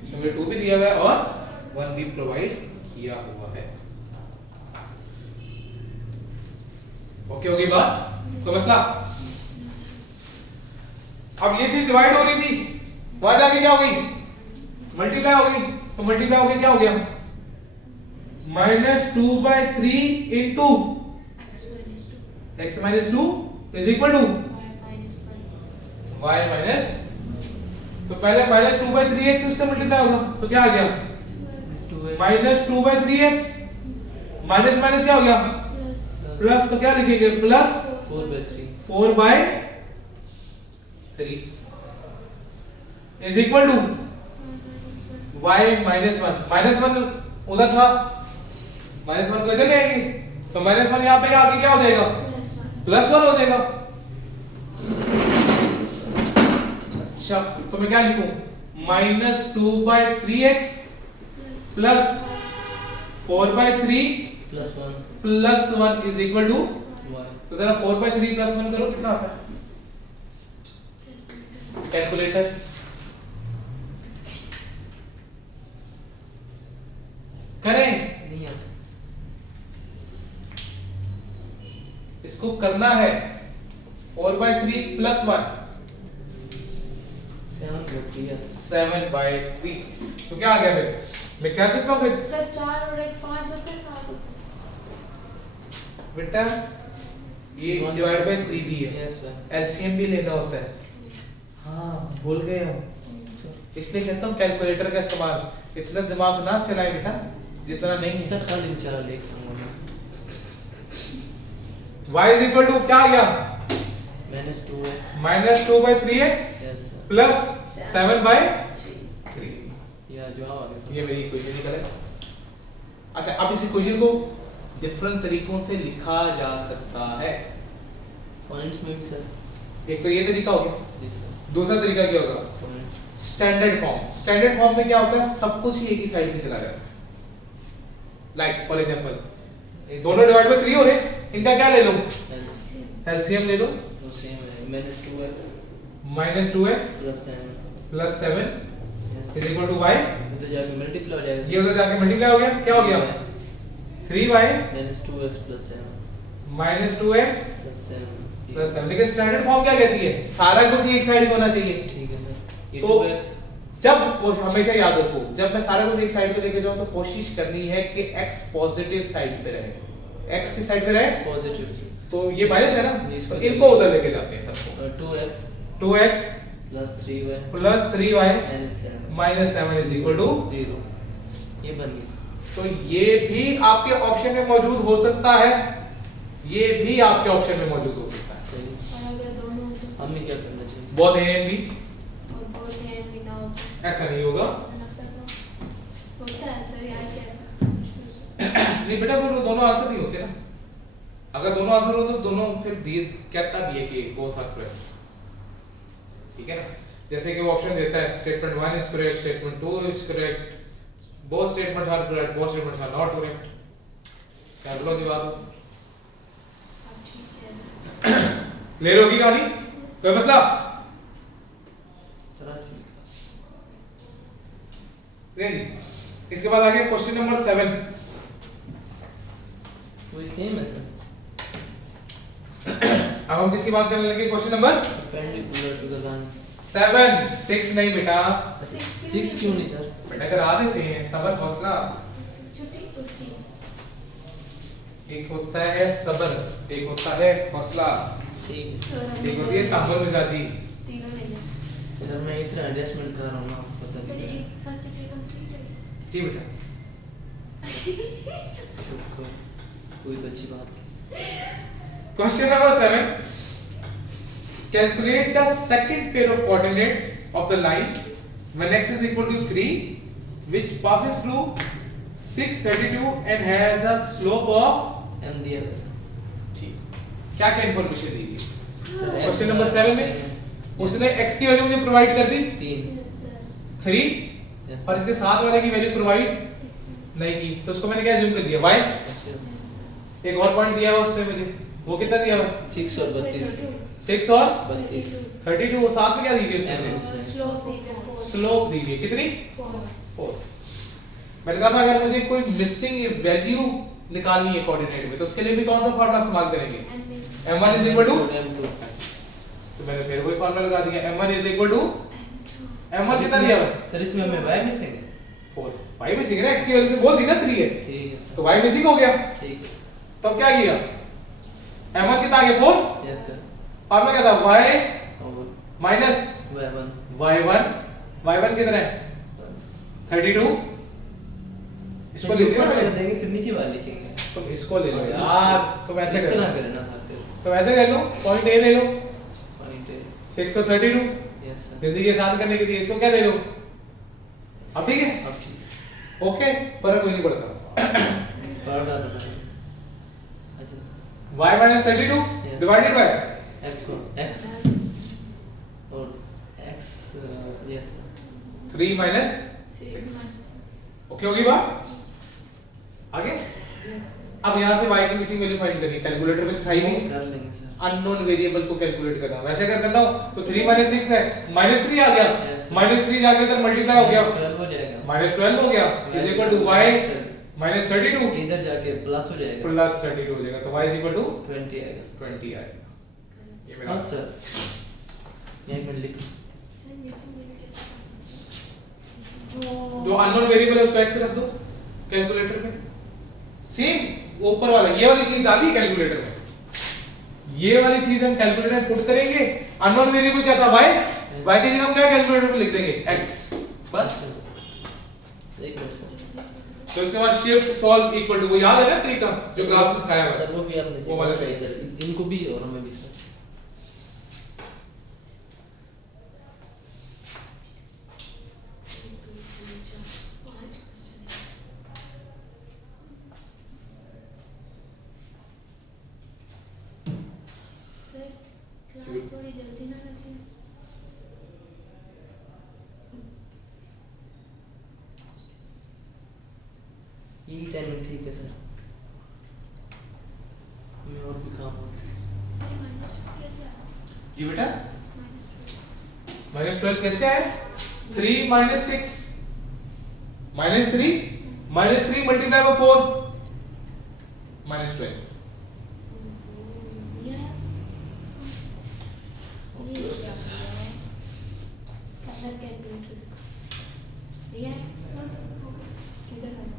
इसमें 2 भी दिया हुआ है और 1 भी प्रोवाइड किया हुआ है। ओके हो गई बात? तो मसला, अब ये चीज डिवाइड हो रही थी, वहां जाके क्या हो गई? मल्टीप्लाई हो गई। तो मल्टीप्लाई हो गई, क्या हो गया? -2 by 3 into x minus 2 is equal to y minus, तो पहले -2 by 3x उससे मल्टीप्लाई होगा, तो क्या आ गया? 2x -2 by 3x, minus minus क्या हो गया? प्लस, तो क्या लिखेंगे? Plus 4 by 3 is equal to y minus 1। -1 उधर था, -1 को इधर ले आएंगे, तो -1 यहाँ पे आके क्या हो जाएगा? +1 हो जाएगा। अच्छा, तो मैं क्या लिखूं? -2 by 3x plus 4 by 3 plus 1 is equal to y। तो जरा 4 by 3 प्लस 1 करो, कितना आता है? कैलकुलेटर करें, नहीं आता। इसको करना है 4 by 3 प्लस 1, किया 7/3। तो क्या आ गया फिर? मैं कह सकता हूँ फिर सर 4 और 1 5 होते हैं 7 होते हैं। बेटा ये डिवाइड बाय 3 भी है, यस सर। एलसीएम भी लेना होता है। हाँ भूल गए हम, इसलिए कहता हूँ कैलकुलेटर का इस्तेमाल इतना दिमाग ना चलाए बेटा जितना नहीं है। सर कल इंशाल्लाह लेके आऊंगा मैं। y इज इक्वल टू क्या आ गया? -2x -2/3x yes sir. Plus 7/3। या जवाब आ गया सर। ये मेरी इक्वेशन निकल है। अच्छा अब इस इक्वेशन को डिफरेंट तरीकों से लिखा जा सकता है। पॉइंट्स में भी सर। एक तो ये तरीका हो गया, जी सर। दूसरा तरीका क्या होगा? Point standard form. Standard form में क्या होता है, सब कुछ ही एक ही साइड पे चला जाता है। लाइक फॉर एग्जांपल दोनों डिवाइड बाय 3 हो रहे, इनका क्या ले लो? एलसीएम ले लो। तो सेम है -2x -2x plus 7 plus 7 yes. Is equal to y। तो जाके मल्टीप्लाई हो जाएगा। ये उधर जाके मल्टीप्लाई हो गया, क्या हो गया? 3y -2x plus 7 -2x plus 7 plus 7। लेकिन स्टैंडर्ड फॉर्म क्या कहती है? सारा कुछ एक साइड पे होना चाहिए। ठीक है सर। ये तो 2x जब हमेशा याद रखो, जब मैं सारा कुछ एक साइड पे लेके जाऊं तो कोशिश करनी है कि x पॉजिटिव साइड पे रहे। x किस साइड पे रहे? पॉजिटिव तो ये माइनस है ना, इसको तो इनको उधर लेके जाते हैं सबको। 2x 2x plus 3y plus 3y -7 minus 7 is equal to 0। ये बन गई सर। तो ये भी आपके ऑप्शन में मौजूद हो सकता है, ये भी आपके ऑप्शन में मौजूद हो सकता है। सही। और अगर दोनों हो तो हमें क्या करना चाहिए? बहुत है भी और बहुत है भी ना हो तो ऐसा नहीं होगा। होता है सर यार क्या नहीं बेटा फिर वो दोनों आंसर नहीं होते ना। अगर दोनों आंसर हो तो दोनों फिर दिए कहता भी है कि बोथ आर करेक्ट। ठीक है ना, जैसे कि वो ऑप्शन देता है statement 1 is correct, statement 2 is correct, both statements are correct, both statements are not correct. क्या बोलो जी बात? अब ठीक है। क्लियर होगी कहानी? कोई मसला? सर आज ठीक नहीं जी। इसके बाद आगे क्वेश्चन नंबर 7। वही सेम है सर। अब हम किसकी बात करने लगे? Question number perpendicular to the line 7। 6 नहीं बेटा, 6 क्यों नहीं सर? बेटा करा देते हैं, सबर हौसला। छुट्टी उसकी एक होता है सबर, एक होता है हौसला, ठीक है सर। एक होती है तामुल मिजाजी। तीनों ले लें सर मैं इतना एडजस्टमेंट कर रहा हूँ ना, आपको पता सर नहीं है। एक फर्स्ट चैप्टर कंप्लीट है जी बेटा। शुक्र, कोई तो अच्छी बात की। Question number 7। Calculate the second pair of coordinate of the line when x is equal to 3, which passes through 6, 32 and has a slope of। M दिया है सर। ठीक, क्या क्या इंफॉर्मेशन दी गई? सर, क्वेश्चन M नंबर 7 में उसने x की value मुझे प्रोवाइड कर दी 3 यस सर 3 यस और इसके साथ वाले की वैल्यू प्रोवाइड नहीं की, तो उसको मैंने क्या अज्यूम कर दिया y। एक और पॉइंट दिया हुआ उसने मुझे, वो कितना दिया हुआ? 6 और 32 6 और 32 32 और साथ में क्या दी गई M उसने? उसमें। स्लोप दी है 4 स्लोप दी गई कितनी? 4 4। मैंने कहा था अगर मुझे कोई मिसिंग वैल्यू निकालनी है कोऑर्डिनेट में तो उसके लिए भी कौन सा फार्मूला इस्तेमाल करेंगे? m1 is equal to, M2 तो मैंने फिर वही फार्मूला लगा दिया, m1 is equal to m1 कितना दिया हुआ? सर इसमें हमें y मिसिंग है। 4। y मिसिंग है ना, x की वैल्यू से बोल दी ना 3 है, ठीक है सर। तो y मिसिंग हो गया। ठीक है तो अब क्या किया? m1 कितना आ गया 4, यस सर। फार्मूला क्या था? y और माइनस y1 y1 कितना है? 32। इसको ले लिया ऊपर मैंने, कर देंगे फिर नीचे वाला लिखेंगे। तुम इसको ले लो यार, तुम ऐसे इस कर तरह लो, करें ना सर फिर। तुम ऐसे कर लो, पॉइंट a ले लो पॉइंट 6 और 32 यस सर। जिंदगी आसान करने के लिए इसको क्या ले लो? अब ठीक है, अब ठीक है सर। ओके, फर्क कोई नहीं पड़ता। पढ़ रहा था सर। अच्छा y minus 32 Yes. Divided by x को x और x yes sir. 3 minus 6। Okay होगी बात? आगे अब यहाँ से y की मिसिंग वैल्यू फाइंड करनी है, कैलकुलेटर में सिखाई नहीं कर लेंगे सर। अननोन वेरिएबल को कैलकुलेट करना। वैसे अगर करना हो तो 3 minus 6 है, -3 आ गया, Yes. -3 जाके उधर मल्टीप्लाई हो गया, 12 हो जाएगा। -12 हो गया is equal to y minus 32 इधर जाके प्लस हो जाएगा। प्लस 32 हो जाएगा, तो y is equal to 20 आएगा सर। 20 आएगा। ये मेरा हाँ सर। एक मिनट लिख। सर मिसिंग वैल्यू कैसे जो अननोन वेरिएबल है उसको x रख दो कैलकुलेटर में। सेम ऊपर वाला ये वाली चीज डाली कैलकुलेटर में, ये वाली चीज हम कैलकुलेटर में पुट करेंगे। अननोन वेरिएबल क्या था y, y की जगह हम क्या कैलकुलेटर पे लिख देंगे x, बस। एक मिनट सर। तो इसके बाद शिफ्ट सॉल्व इक्वल टू, वो याद है ना तरीका जो क्लास में सिखाया हुआ है? सर वो भी आपने वो वाला सिखाया तरीका। है, इनको भी और हमें भी सर। सर क्लास थोड़ी जल्दी ना रखिए। यही टाइमिंग ठीक है सर, हमें और भी काम होते हैं। सर माइनस कैसे आया? जी बेटा माइनस -12 कैसे आए? 3 minus 6 -3 -3 मल्टीप्लाई बाय 4 -12। ये okay okay sir. Colour calculator ये किधर है?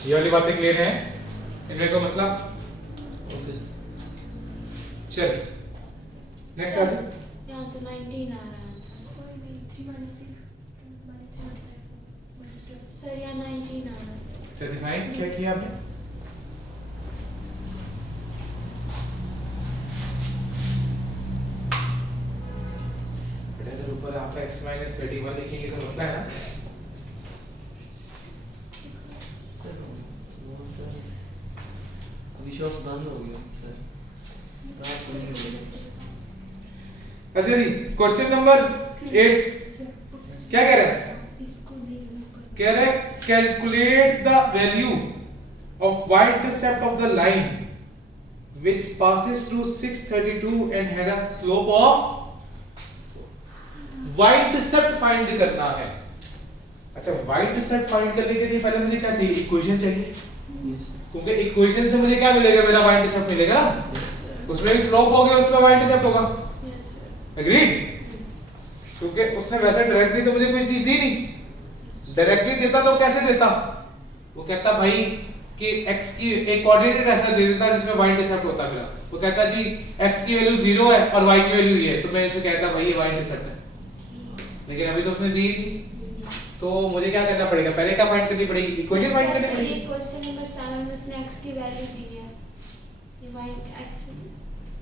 ये वाली बातें क्लियर हैं, इनमें कोई मसला? Okay sir. चल नेक्स्ट आ जाओ। यहाँ तो 19 आ रहा है आंसर। कोई नहीं 3 minus 6 सर यहाँ 19 आ रहा है। 39 क्या किया आपने? बेटा अगर ऊपर आपका x minus 31 लिखेंगे तो मसला है ना? सर वो सर विश्वास बंद हो गया सर, रात को नहीं मिलेगा। अच्छा जी, क्वेश्चन नंबर 8 क्या कह रहा है? कह रहा है calculate the value of y intercept of the line which passes through 632 and had a slope of y intercept find करना है। अच्छा y intercept फाइंड करने के लिए पहले मुझे क्या चाहिए? इक्वेशन चाहिए, क्योंकि इक्वेशन से मुझे क्या मिलेगा? मेरा y intercept मिलेगा ना, उसमें भी स्लोप हो गया, उसमें y intercept होगा। Yes sir. एग्रीड? क्योंकि उसने वैसे डायरेक्टली तो मुझे कोई चीज दी नहीं, डायरेक्टली देता तो कैसे देता? वो कहता भाई कि x की एक कोऑर्डिनेट ऐसा दे देता जिसमें y इंटरसेप्ट होता मेरा। वो कहता जी x की वैल्यू 0 है और y की वैल्यू ये है, तो मैं उसे कहता भाई ये y इंटरसेप्ट है। लेकिन अभी तो उसने दी नहीं, तो मुझे क्या करना पड़ेगा? पहले क्या फाइंड करनी पड़ेगी? इक्वेशन फाइंड करनी पड़ेगी। ये क्वेश्चन नंबर 7 में उसने x की वैल्यू दी है, ये y x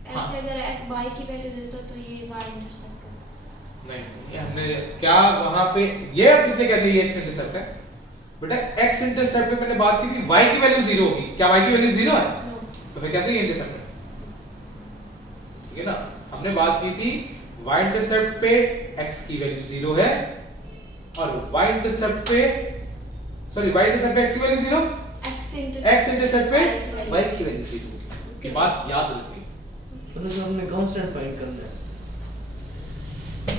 ऐसे अगर y की वैल्यू देता तो ये y इंटरसेप्ट होता। नहीं, ये हमने क्या वहां पे ये किसने कह दिया ये x इंटरसेप्ट है? बेटा x इंटरसेप्ट पे मैंने बात की थी y की वैल्यू 0 होगी। क्या y की वैल्यू 0 है? तो फिर कैसे ये इंटरसेप्ट है? ठीक है ना, हमने बात की थी y इंटरसेप्ट पे x की वैल्यू 0 है और y इंटरसेप्ट पे सॉरी y इंटरसेप्ट पे x की वैल्यू 0, x इंटरसेप्ट पे y की वैल्यू 0 होगी। ये बात याद रखनी। मतलब जो हमने कांस्टेंट फाइंड करना है।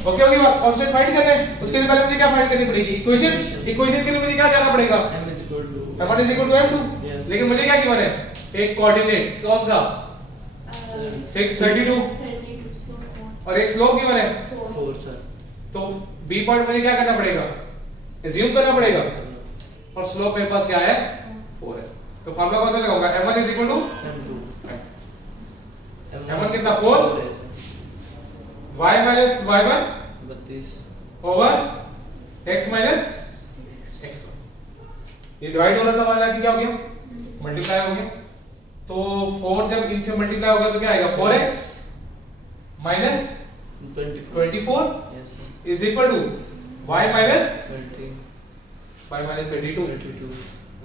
ओके होगी बात, कांस्टेंट फाइंड करना है। उसके लिए पहले मुझे क्या फाइंड करनी पड़ेगी? इक्वेशन। इक्वेशन के लिए मुझे क्या जाना पड़ेगा? m is equal to m1 is equal to m2। Yes. लेकिन मुझे क्या गिवन है? एक कोऑर्डिनेट कौन सा? 632 और एक स्लोप गिवन है 4 सर। तो बी पॉइंट मुझे क्या करना पड़ेगा? एज्यूम करना पड़ेगा और स्लोप मेरे पास क्या है? 4 है। तो फार्मूला कौन सा लगाऊंगा? m1 is equal to m2 m1 कितना 4 y minus y1 32 over x minus x1। ये डिवाइड हो रहा था, वहां जाके क्या हो गया? मल्टीप्लाई हो गया। तो 4 जब इनसे मल्टीप्लाई होगा तो क्या आएगा? 4x minus 24 yes sir। is equal to y minus 20 y minus 32। 32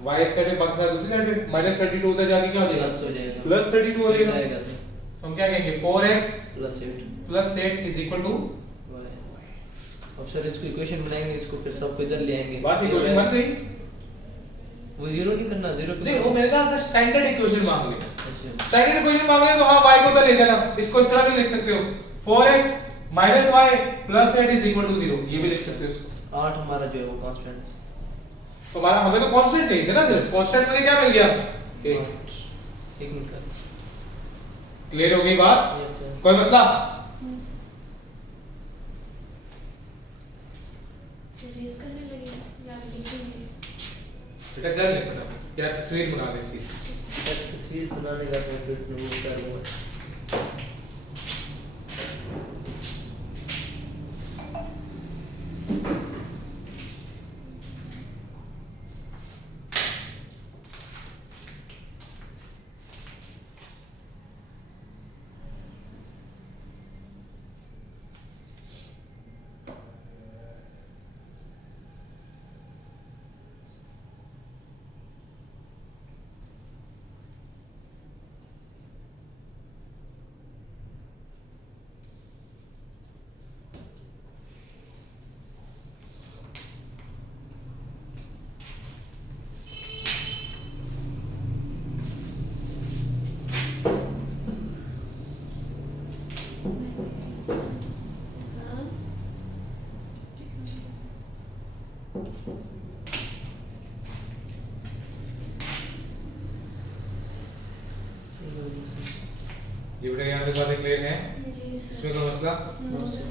y एक साइड पे बाकी साइड दूसरी साइड पे minus 32 उधर जाके क्या हो जाएगा? प्लस हो जाएगा। प्लस 32 हो जाएगा। आएगा सर तो हम क्या कहेंगे? 4x plus 8 plus 8 is equal to y। अब सर इसको इक्वेशन बनाएंगे, इसको फिर सबको इधर ले आएंगे। बस इक्वेशन बन गई। वो जीरो नहीं करना, जीरो नहीं वो मैंने कहा स्टैंडर्ड इक्वेशन मांग ले। अच्छा स्टैंडर्ड इक्वेशन मांग ले तो हाँ y को तो ले जाना, इसको इस तरह भी लिख सकते हो 4x minus y plus 8 is equal to 0, ये भी लिख सकते हो इसको। 8 हमारा जो है वो कांस्टेंट है। तो हमारा हमें तो कांस्टेंट चाहिए थे ना, सिर्फ कांस्टेंट मुझे क्या मिल गया? 8। एक मिनट का। क्लियर हो गई बात? Yes sir. कोई मसला? Yes. रेस करने लगे या लिखेंगे? बेटा कर ले फटाफट, या तस्वीर बना ले इस चीज की। सर तस्वीर बनाने का मैं फिर वो कर लूँगा। हाँ? ये बेटा यहाँ तक बातें क्लियर हैं? जी सर। इसमें कोई मसला? No, sir.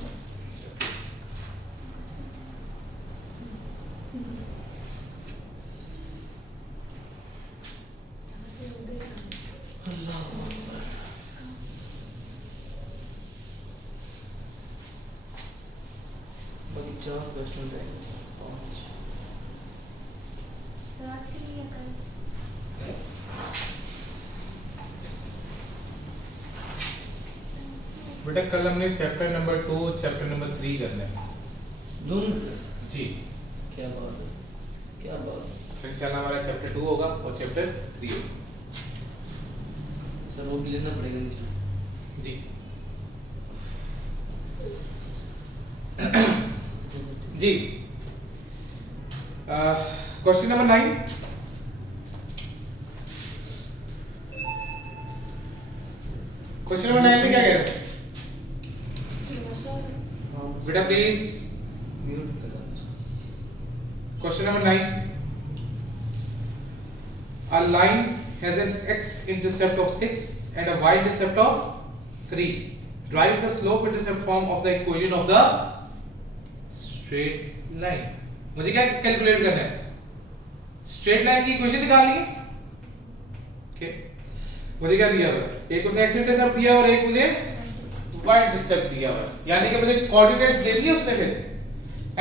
बाकी 4 क्वेश्चन रहेंगे सर, 5। सर आज के लिए क्या करें? बेटा कल हमने चैप्टर नंबर 2 चैप्टर नंबर 3 करना है। दोनों सर? जी। क्या बात है सर, क्या बात है। तो इंशाल्लाह हमारा चैप्टर 2 होगा और चैप्टर 3 होगा। सर वो भी लेना पड़ेगा नीचे से। जी अच्छा सर, ठीक। जी। Question number 9। क्वेश्चन नंबर 9 में क्या कह रहे हैं? हाँ, बस। बेटा प्लीज म्यूट लगा दो। Question number 9। A line has an x-intercept of 6 and a y-intercept of 3. Derive the slope-intercept form of the equation of the straight line. मुझे क्या कैलकुलेट करना है? स्ट्रेट लाइन की इक्वेशन निकालनी है। ओके, मुझे क्या दिया हुआ है? एक उसने x इंटरसेप्ट दिया और एक मुझे y इंटरसेप्ट दिया हुआ है, यानी कि मुझे कोऑर्डिनेट्स दे दिए उसने। फिर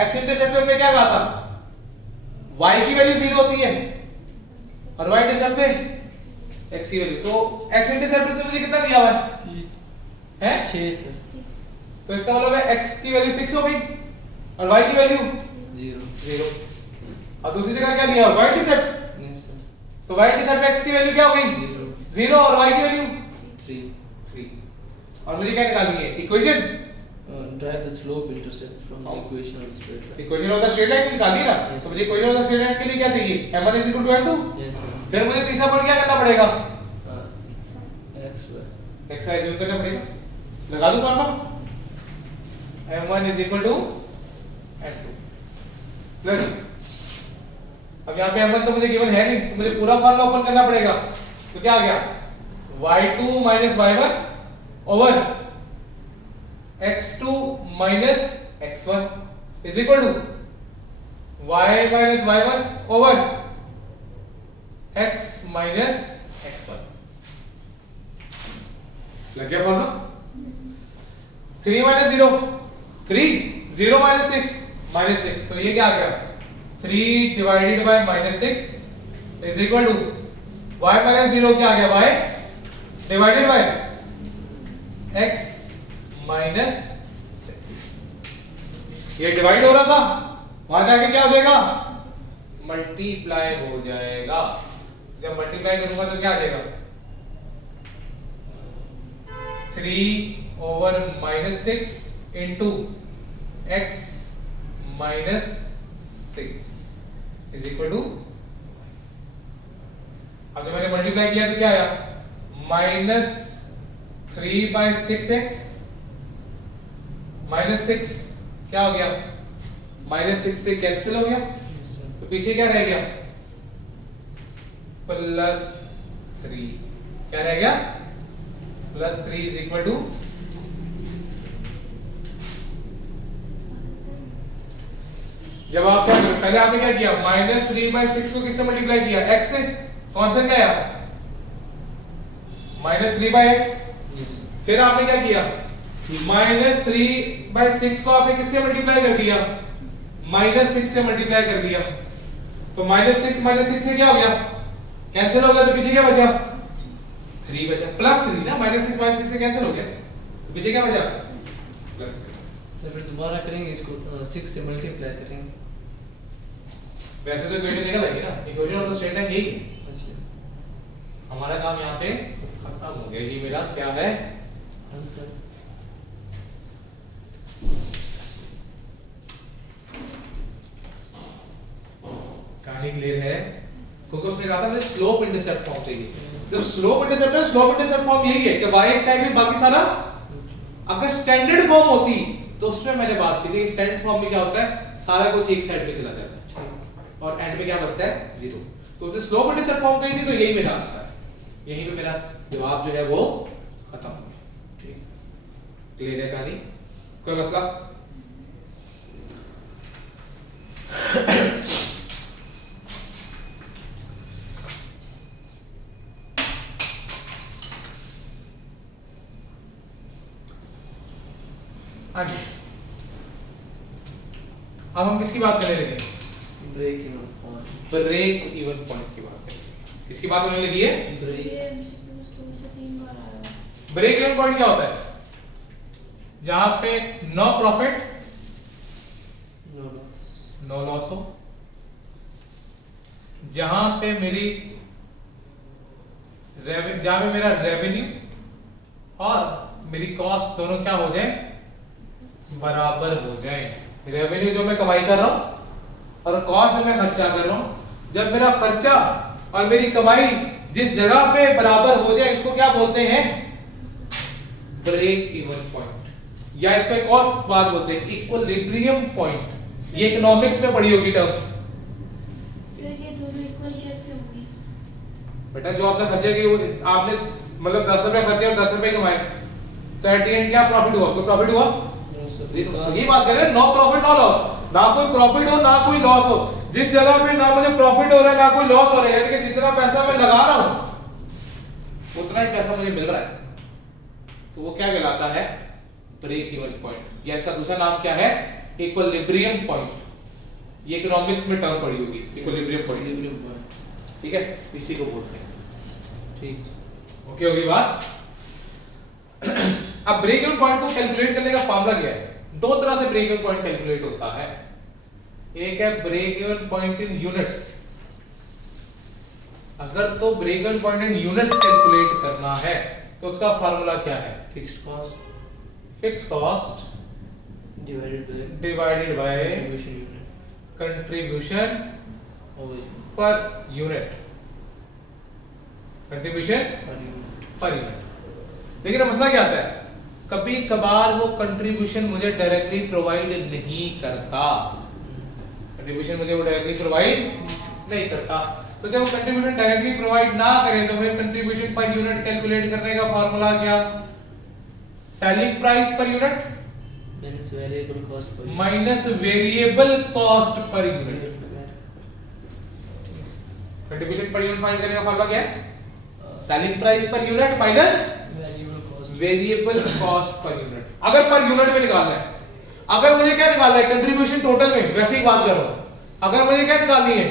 x इंटरसेप्ट में हमने क्या कहा था? y की वैल्यू 0 होती है और y इंटरसेप्ट पे x की वैल्यू। तो x इंटरसेप्ट से मुझे कितना दिया हुआ है? हैं? 6 सर। तो इसका मतलब है x की वैल्यू 6 हो गई और y की वैल्यू 0। 0। और दूसरी जगह क्या दिया? y intercept. Yes sir. तो y इंटरसेप्ट x की वैल्यू क्या हो गई? 0 और y की वैल्यू 3। 3। और मुझे क्या निकालनी है? Equation. Drive the slope intercept from the equation of the straight line. Equation of the straight line निकालनी ना। Yes. तो मुझे equation of the straight line के लिए क्या चाहिए? m1 m2। Yes sir. फिर मुझे तीसरा पॉइंट क्या करना पड़ेगा? X y. x y use करना पड़ेगा। लगा दूं फॉर्मूला? m1 m2। लगी। अब यहाँ पे m1 तो मुझे गिवन है नहीं, तो मुझे पूरा फॉर्मूला ओपन करना पड़ेगा। तो क्या आ गया? y2 y1 over x2 x1 is equal to y y1 over x x1। लग गया फॉर्मूला? 3 0 3 0 6 तो ये क्या आ गया? 3 divided by -6 is equal to y - 0 क्या आ गया? y divided by x -6। ये डिवाइड हो रहा था, वहां जाके क्या हो जाएगा? मल्टीप्लाई हो जाएगा। जब मल्टीप्लाई करूंगा तो क्या आ जाएगा? 3 over -6 into x -6 is equal to, अब जब मैंने मल्टीप्लाई किया तो क्या आया? -3/6x -6 क्या हो गया? -6 से कैंसिल हो गया, Yes sir. तो पीछे क्या रह गया? +3। क्या रह गया +3 इज इक्वल टू जब आपका पहले आपने क्या किया -3/6 को किससे मल्टीप्लाई किया x से कौन सा क्या है -3/x फिर आपने क्या किया -3/6 को आपने किससे मल्टीप्लाई कर दिया -6 से मल्टीप्लाई कर दिया तो -6 से क्या हो गया कैंसिल हो गया तो पीछे क्या बचा 3 बचा +3 ना -6/6 से कैंसिल हो गया तो पीछे क्या बचा +3 सर फिर दोबारा करेंगे इसको 6 से मल्टीप्लाई करेंगे वैसे तो इक्वेशन निकल आएगी ना equation of the straight line यही है अच्छा हमारा काम यहाँ पे खत्म हो गया ये मेरा क्या है आंसर कहानी क्लियर है क्योंकि उसने कहा था मुझे स्लोप इंटरसेप्ट फॉर्म चाहिए तो स्लोप इंटरसेप्ट फॉर्म यही है कि y एक साइड में बाकी सारा अगर स्टैंडर्ड फॉर्म होती तो उसमें मैंने बात की थी स्टैंडर्ड फॉर्म में क्या होता है सारा कुछ एक साइड पे चला जाता है और एंड पे क्या बचता है 0 तो उसने स्लोप इंटरसेप्ट फॉर्म कही थी तो यही मेरा आंसर है यहीं पे मेरा जवाब जो है वो खत्म हो गया ठीक क्लियर है कहानी कोई मसला आगे अब हम किसकी बात करने लगे break even point break even point की बात करेंगे किसकी बात होने लगी है ब्रेक ये MCQ 2 से 3 बार आया है। ब्रेक इवन पॉइंट क्या होता है जहां पे नो प्रॉफिट नो लॉस हो जहां पे मेरी जहां पे मेरा रेवेन्यू और मेरी कॉस्ट दोनों क्या हो जाए बराबर हो जाए रेवेन्यू जो मैं कमाई कर रहा हूं और कॉस्ट जो मैं खर्चा कर रहा हूं जब मेरा खर्चा और मेरी कमाई जिस जगह पे बराबर हो जाए इसको क्या बोलते हैं ब्रेक इवन पॉइंट या इसको एक और बात बोलते हैं इक्विलिब्रियम पॉइंट ये इकोनॉमिक्स में पढ़ी होगी टर्म सर ये दोनों इक्वल कैसे होंगी बेटा जो आपने खर्चे किए वो आपने मतलब 10 रुपए खर्चे और 10 रुपए कमाए तो एट द एंड क्या प्रॉफिट हुआ कोई प्रॉफिट हुआ ये बात कर रहे हैं नो प्रॉफिट नो लॉस ना कोई प्रॉफिट हो ना कोई लॉस हो जिस जगह पे ना मुझे प्रॉफिट हो रहा है ना कोई लॉस हो रहा है यानी कि जितना पैसा मैं लगा रहा हूं उतना ही पैसा मुझे मिल रहा है तो वो क्या कहलाता है ब्रेक इवन पॉइंट या इसका दूसरा नाम क्या है इक्विलिब्रियम पॉइंट ये इकोनॉमिक्स में टर्म पड़ी होगी इक्विलिब्रियम पॉइंट ठीक है इसी को बोलते हैं ठीक ओके होगी बात अब ब्रेक इवन पॉइंट को कैलकुलेट करने का फार्मूला क्या है दो तरह से ब्रेक इवन पॉइंट कैलकुलेट होता है एक है break even point in units अगर तो break even point in units calculate करना है तो उसका फार्मूला क्या है fixed cost divided by contribution unit contribution और per unit contribution per unit लेकिन मसला क्या आता है कभी कभार वो कंट्रीब्यूशन मुझे डायरेक्टली प्रोवाइड नहीं करता कंट्रीब्यूशन मुझे वो डायरेक्टली प्रोवाइड नहीं करता तो जब वो कंट्रीब्यूशन डायरेक्टली प्रोवाइड ना करे तो फिर कंट्रीब्यूशन पर यूनिट कैलकुलेट करने का फार्मूला क्या selling price per unit minus variable cost पर minus variable cost per unit contribution per unit find करने का फार्मूला क्या है selling price per unit minus variable cost per unit अगर per unit में निकालना है अगर मुझे क्या निकालना है कंट्रीब्यूशन टोटल में वैसे ही बात कर रहा हूं अगर मुझे क्या निकालनी है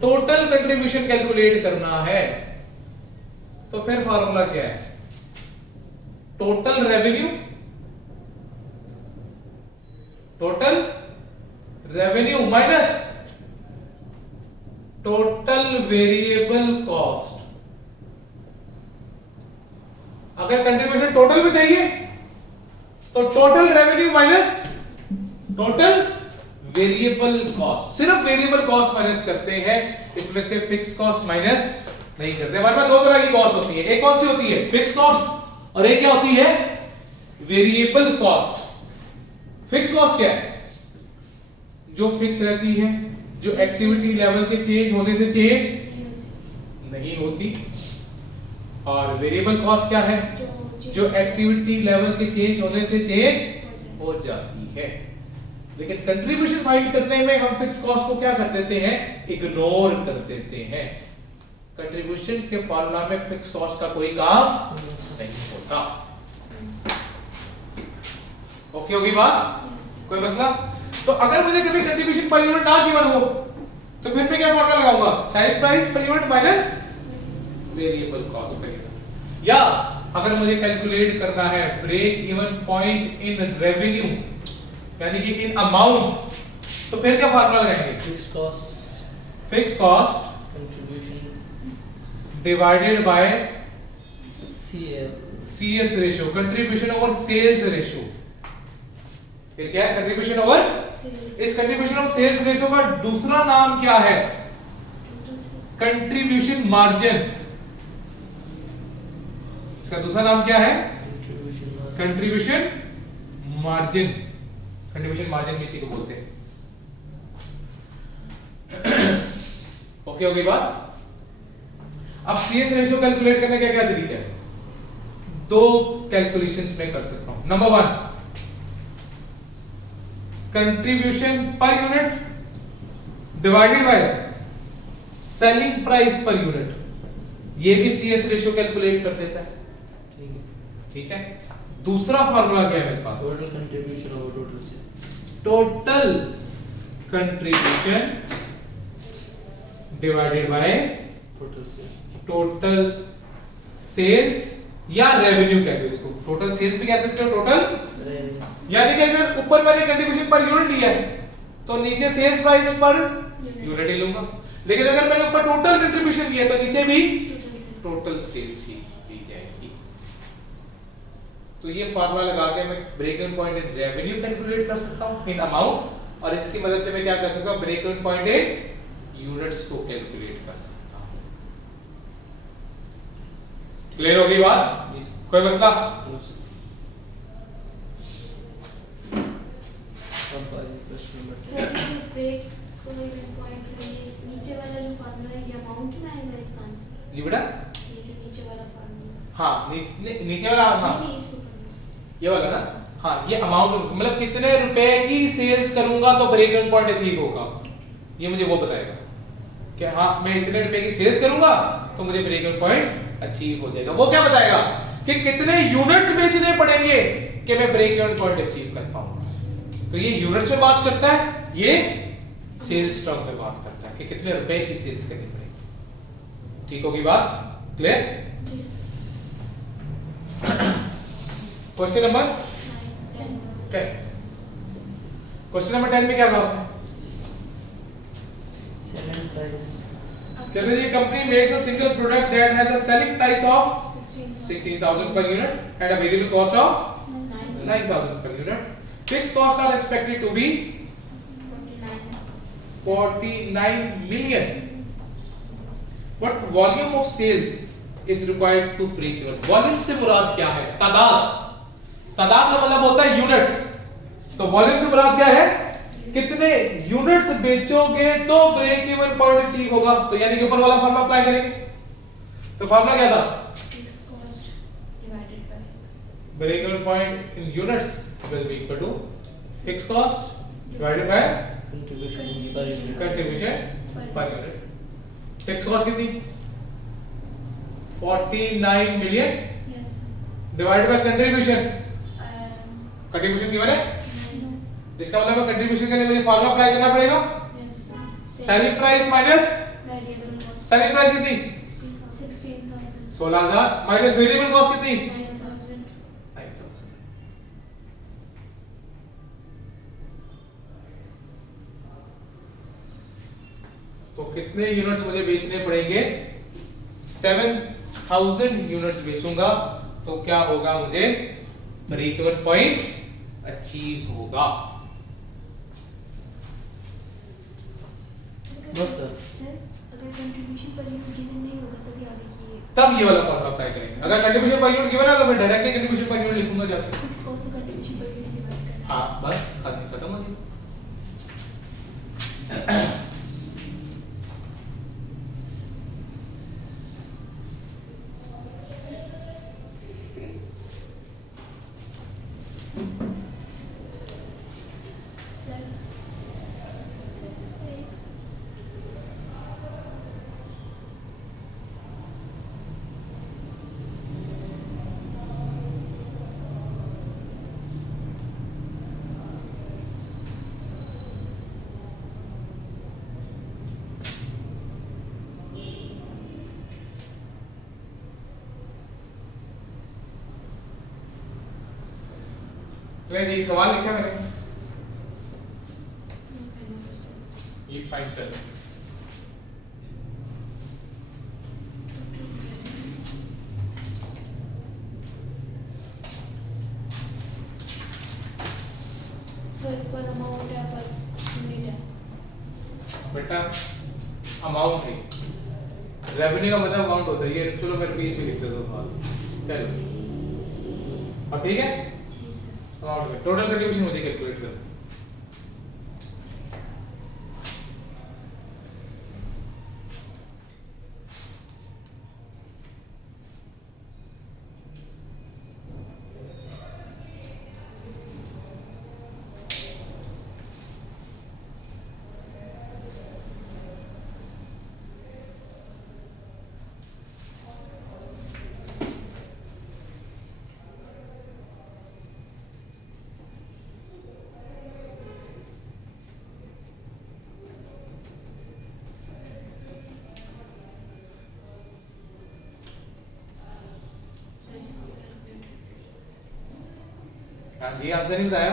टोटल कंट्रीब्यूशन कैलकुलेट करना है तो फिर फार्मूला क्या है total revenue minus total variable cost अगर कंट्रीब्यूशन टोटल में चाहिए तो total revenue minus total variable cost सिर्फ वेरिएबल कॉस्ट माइनस करते हैं इसमें से फिक्स कॉस्ट माइनस नहीं करते हमारे पास दो तरह की कॉस्ट होती है एक कौन सी होती है फिक्स कॉस्ट और एक क्या होती है वेरिएबल कॉस्ट फिक्स कॉस्ट क्या है जो फिक्स रहती है जो एक्टिविटी लेवल के चेंज होने से चेंज नहीं होती और वेरिएबल कॉस्ट क्या है? जो एक्टिविटी लेवल के चेंज होने से चेंज हो जाती है। लेकिन कंट्रीब्यूशन फाइंड करने में हम फिक्स कॉस्ट को क्या कर देते हैं? इग्नोर कर देते हैं। कंट्रीब्यूशन के फॉर्मूला में फिक्स कॉस्ट का कोई काम नहीं होता। ओके होगी बात? कोई मसला? तो अगर मुझे कभी कंट्रीब्यूशन पर यूनिट ना गिवन हो तो फिर मैं क्या फॉर्मूला लगाऊंगा? Selling price per unit minus variable cost per unit. या अगर मुझे कैलकुलेट करना है break even point in revenue यानी कि इन अमाउंट, तो फिर क्या फार्मूला लगाएंगे? Fix cost contribution divided by CS ratio, contribution over sales ratio. फिर क्या है? कंट्रीब्यूशन ओवर इस कंट्रीब्यूशन ऑफ सेल्स रेशियो का दूसरा नाम क्या है? Contribution margin. इसका दूसरा नाम क्या है? Contribution margin. कंट्रीब्यूशन मार्जिन भी इसी को बोलते हैं। ओके होगी बात? अब सीएस रेशियो कैलकुलेट करने का क्या तरीका है? दो कैलकुलेशंस में कर सकता हूं। Number 1, contribution per unit divided by selling price per unit. ये भी सीएस रेशियो कैलकुलेट कर देता है। ठीक है। दूसरा फार्मूला क्या है मेरे पास? टोटल कंट्रीब्यूशन ओवर टोटल से। Total contribution divided by total से। टोटल सेल्स या रेवेन्यू कह दो इसको। टोटल सेल्स भी कह सकते हो, टोटल रेवेन्यू। यानी कि अगर ऊपर मैंने कंट्रीब्यूशन पर यूनिट लिया है तो नीचे सेल्स प्राइस पर यूनिट ही लूंगा। लेकिन अगर मैंने ऊपर टोटल कंट्रीब्यूशन लिया तो नीचे भी टोटल सेल्स ही ली जाएगी। तो ये फार्मूला लगा के मैं break even point in revenue calculate कर सकता हूं इन अमाउंट, और इसकी मदद से मैं क्या कर सकता हूं? Break even point in units को कैलकुलेट कर सकता हूं। क्लियर होगी बात? कोई मसला? सर जो ब्रेक इवन पॉइंट है ये नीचे वाला जो फार्मूला है ये अमाउंट में आएगा इसका आंसर? जी बेटा, ये जो नीचे वाला फार्मूला। हाँ नीचे वाला, हाँ नहीं इसको करना। ये वाला ना, हाँ ये अमाउंट मतलब कितने रुपए की सेल्स करूंगा तो ब्रेक इवन पॉइंट अचीव होगा, ये मुझे वो बताएगा कि हाँ मैं इतने रुपए की सेल्स करूंगा तो मुझे ब्रेक इवन पॉइंट अचीव हो जाएगा। वो क्या बताएगा कि कितने यूनिट्स बेचने पड़ेंगे कि मैं ब्रेक इवन पॉइंट अचीव कर पाऊंगा। तो ये यूनिट्स में बात करता है, ये सेल्स टर्म में बात करता है कि कितने रुपए की सेल्स करनी पड़ेगी। ठीक होगी बात? Clear? Question number 10। Question number 10 में क्या कहा उसने? Selling price. कहते हैं company makes a single product that has a selling price of 16,000 per unit and a variable cost of 9,000 per unit. Fixed costs are expected to be 49 million. What volume of sales is required to break even? Volume से मुराद क्या है? तादाद। तादाद का मतलब होता है units. तो वॉल्यूम से मुराद क्या है? कितने यूनिट्स बेचोगे तो ब्रेक इवन पॉइंट अचीव होगा। तो यानी कि ऊपर वाला फार्मूला अप्लाई करेंगे। तो फार्मूला क्या था? Fixed cost divided by break even point in units will be equal to fixed cost divided by contribution per unit. contribution per unit. Fixed cost कितनी? 49 million yes divided by contribution. Contribution कितना है? इसका मतलब है contribution के लिए मुझे formula apply करना पड़ेगा। Selling price minus variable cost selling price कितनी? 16,000 16,000 माइनस वेरिएबल कॉस्ट कितनी? 9,000 9,000। तो कितने यूनिट्स मुझे बेचने पड़ेंगे? 7,000 यूनिट्स बेचूंगा तो क्या होगा? मुझे ब्रेक इवन पॉइंट अचीव होगा। बस सर। सर अगर कंट्रीब्यूशन पर यूनिट गिवन नहीं होगा तभी आगे की तब ये वाला फॉर्मूला अप्लाई करेंगे। अगर कंट्रीब्यूशन पर यूनिट गिवन है तो फिर डायरेक्टली कंट्रीब्यूशन पर यूनिट लिखूंगा जाके। फिक्स कॉस्ट और कंट्रीब्यूशन पर यूनिट डिवाइड करना। हाँ बस खत्म हो गया। नहीं जी सवाल लिखा मैंने, ये फाइंड कर लें। सर पर अमाउंट है पर यूनिट है। बेटा अमाउंट है, रेवेन्यू का मतलब अमाउंट होता है, ये चलो मैं रुपीस में लिख देता हूँ चलो। अब ठीक है, जी सर। अमाउंट में टोटल कंट्रीब्यूशन मुझे कैलकुलेट करना। हाँ जी आंसर नहीं बताया।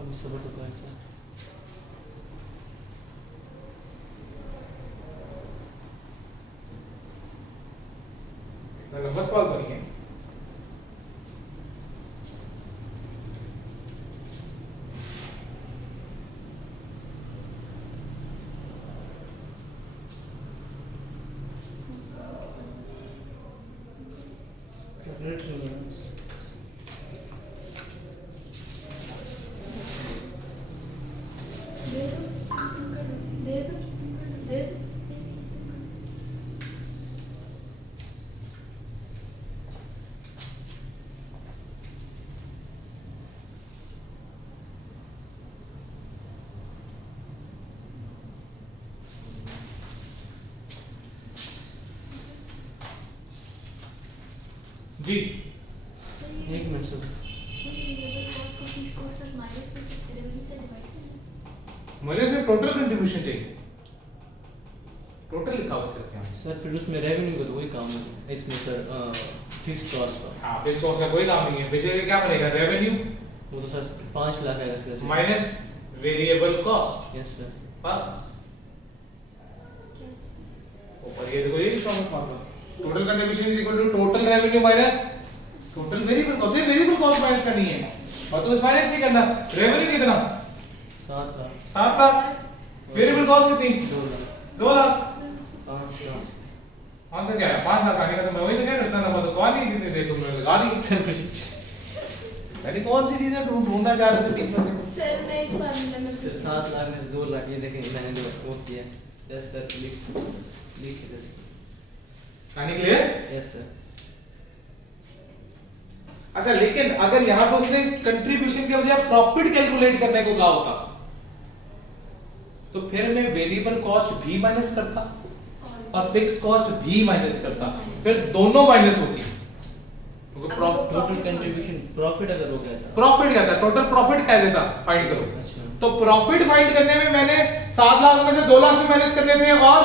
अब सबर तो कौन सा इतना लंबा सवाल तो नहीं है। कैलकुलेटर नहीं है। दे दो तुम कर दो, दे दो दे दो। जी सर ये एक मिनट सर लेबर कॉस्ट को फीस कॉस्ट से माइनस करके रेवेन्यू से डिवाइड करना। मुझे सिर्फ टोटल कंट्रीब्यूशन चाहिए, टोटल लिखा हुआ सिर्फ यहाँ। सर फिर उसमें रेवेन्यू का तो वही काम है इसमें सर फिक्स कॉस्ट का हाँ फिर सोर्स का कोई काम नहीं है, बेसिकली क्या बनेगा रेवेन्यू वो तो सर 5 लाख आएगा इसका minus variable cost yes sir बस। Yes. ऊपर ये देखो ये लिखा हुआ formula, total contribution is equal to total revenue minus total variable cost. सिर्फ वेरिएबल कॉस्ट माइनस करनी है और तो इस माइनस नहीं करना। रेवेन्यू कितना 7 लाख 7 लाख, वेरिएबल कॉस्ट कितनी 2 लाख 2 लाख। 5 लाख आंसर क्या है 5 लाख आने का, तो मैं वही तो कह रहा हूं, इतना लंबा तो सवाल ही नहीं देखो मैंने लगा दी। यानी कौन सी चीजें ढूंढना चाह रहे थे बीच में से। सर मैं इस फार्मूला में सर 7 लाख में से 2 लाख ये देखें मैंने जो वो किया 10 करके लिख 10 कहानी क्लियर। यस सर अच्छा लेकिन अगर यहाँ पर उसने कंट्रीब्यूशन के बजाय प्रॉफिट कैलकुलेट करने को कहा होता तो फिर मैं वेरिएबल कॉस्ट भी माइनस करता और फिक्स्ड कॉस्ट भी माइनस करता, फिर दोनों माइनस होती। टोटल कंट्रीब्यूशन प्रॉफिट अगर हो गया था प्रॉफिट क्या था, टोटल प्रॉफिट क्या देता फाइंड करो। अच्छा तो प्रॉफिट फाइंड करने में मैंने 7 लाख में से 2 लाख भी माइनस करने थे और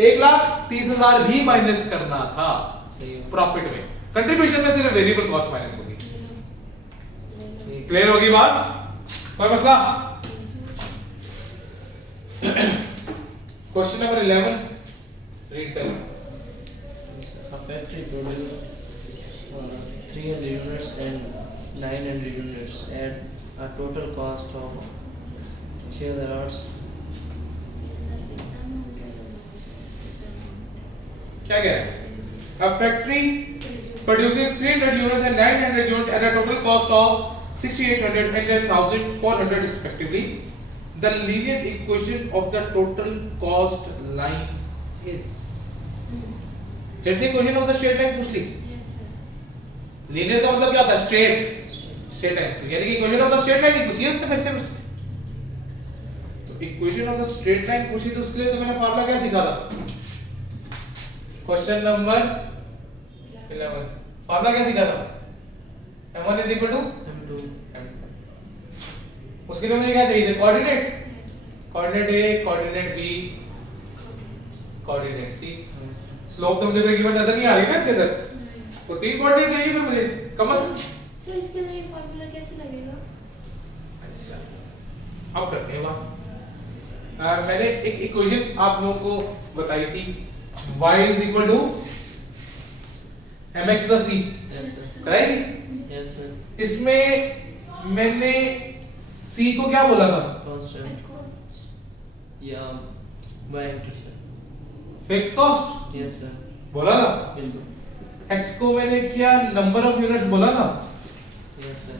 1,30,000 भी माइनस करना था सही है प्रॉफिट में। कंट्रीब्यूशन में सिर्फ वेरिएबल कॉस्ट माइनस होगी। ठीक क्लियर होगी बात, कोई मसला। क्वेश्चन नंबर 11 रीड करें। A factory produces 300 units and 900 units at a total cost of 6,000 क्या कह रहे हैं? A factory produces 300 units and 900 units at a total cost of 6,800 and 10,400 respectively. The linear equation of the total cost line is. फिर से equation of the straight line पूछ ली। Yes sir. Linear का मतलब क्या होता है स्ट्रेट, स्ट्रेट लाइन, यानी कि equation of the straight line ही पूछी है उसने फिर से। तो equation of the straight line पूछी तो उसके लिए तो मैंने फार्मूला क्या सीखा था क्वेश्चन नंबर 11। फार्मूला क्या सीखा था m1 is equal to M2 उसके लिए मुझे क्या चाहिए थे कोऑर्डिनेट, यस सर। कोऑर्डिनेट ए, कोऑर्डिनेट बी, कोऑर्डिनेट सी। स्लोप तो मुझे गिवन नजर नहीं आ रही ना इसके अंदर, तो 3 कोऑर्डिनेट चाहिए फिर मुझे कम से कम। सर इसके लिए फार्मूला कैसे लगेगा? अब करते हैं बात। मैंने एक इक्वेशन आप लोगों को बताई थी, y is equal to mx plus c, yes sir, कराई थी। यस सर, इसमें मैंने c को क्या बोला था? कांस्टेंट या y sir, fix cost yes sir, बोला था। बिल्कुल, x को मैंने क्या नंबर ऑफ यूनिट्स बोला था? यस सर,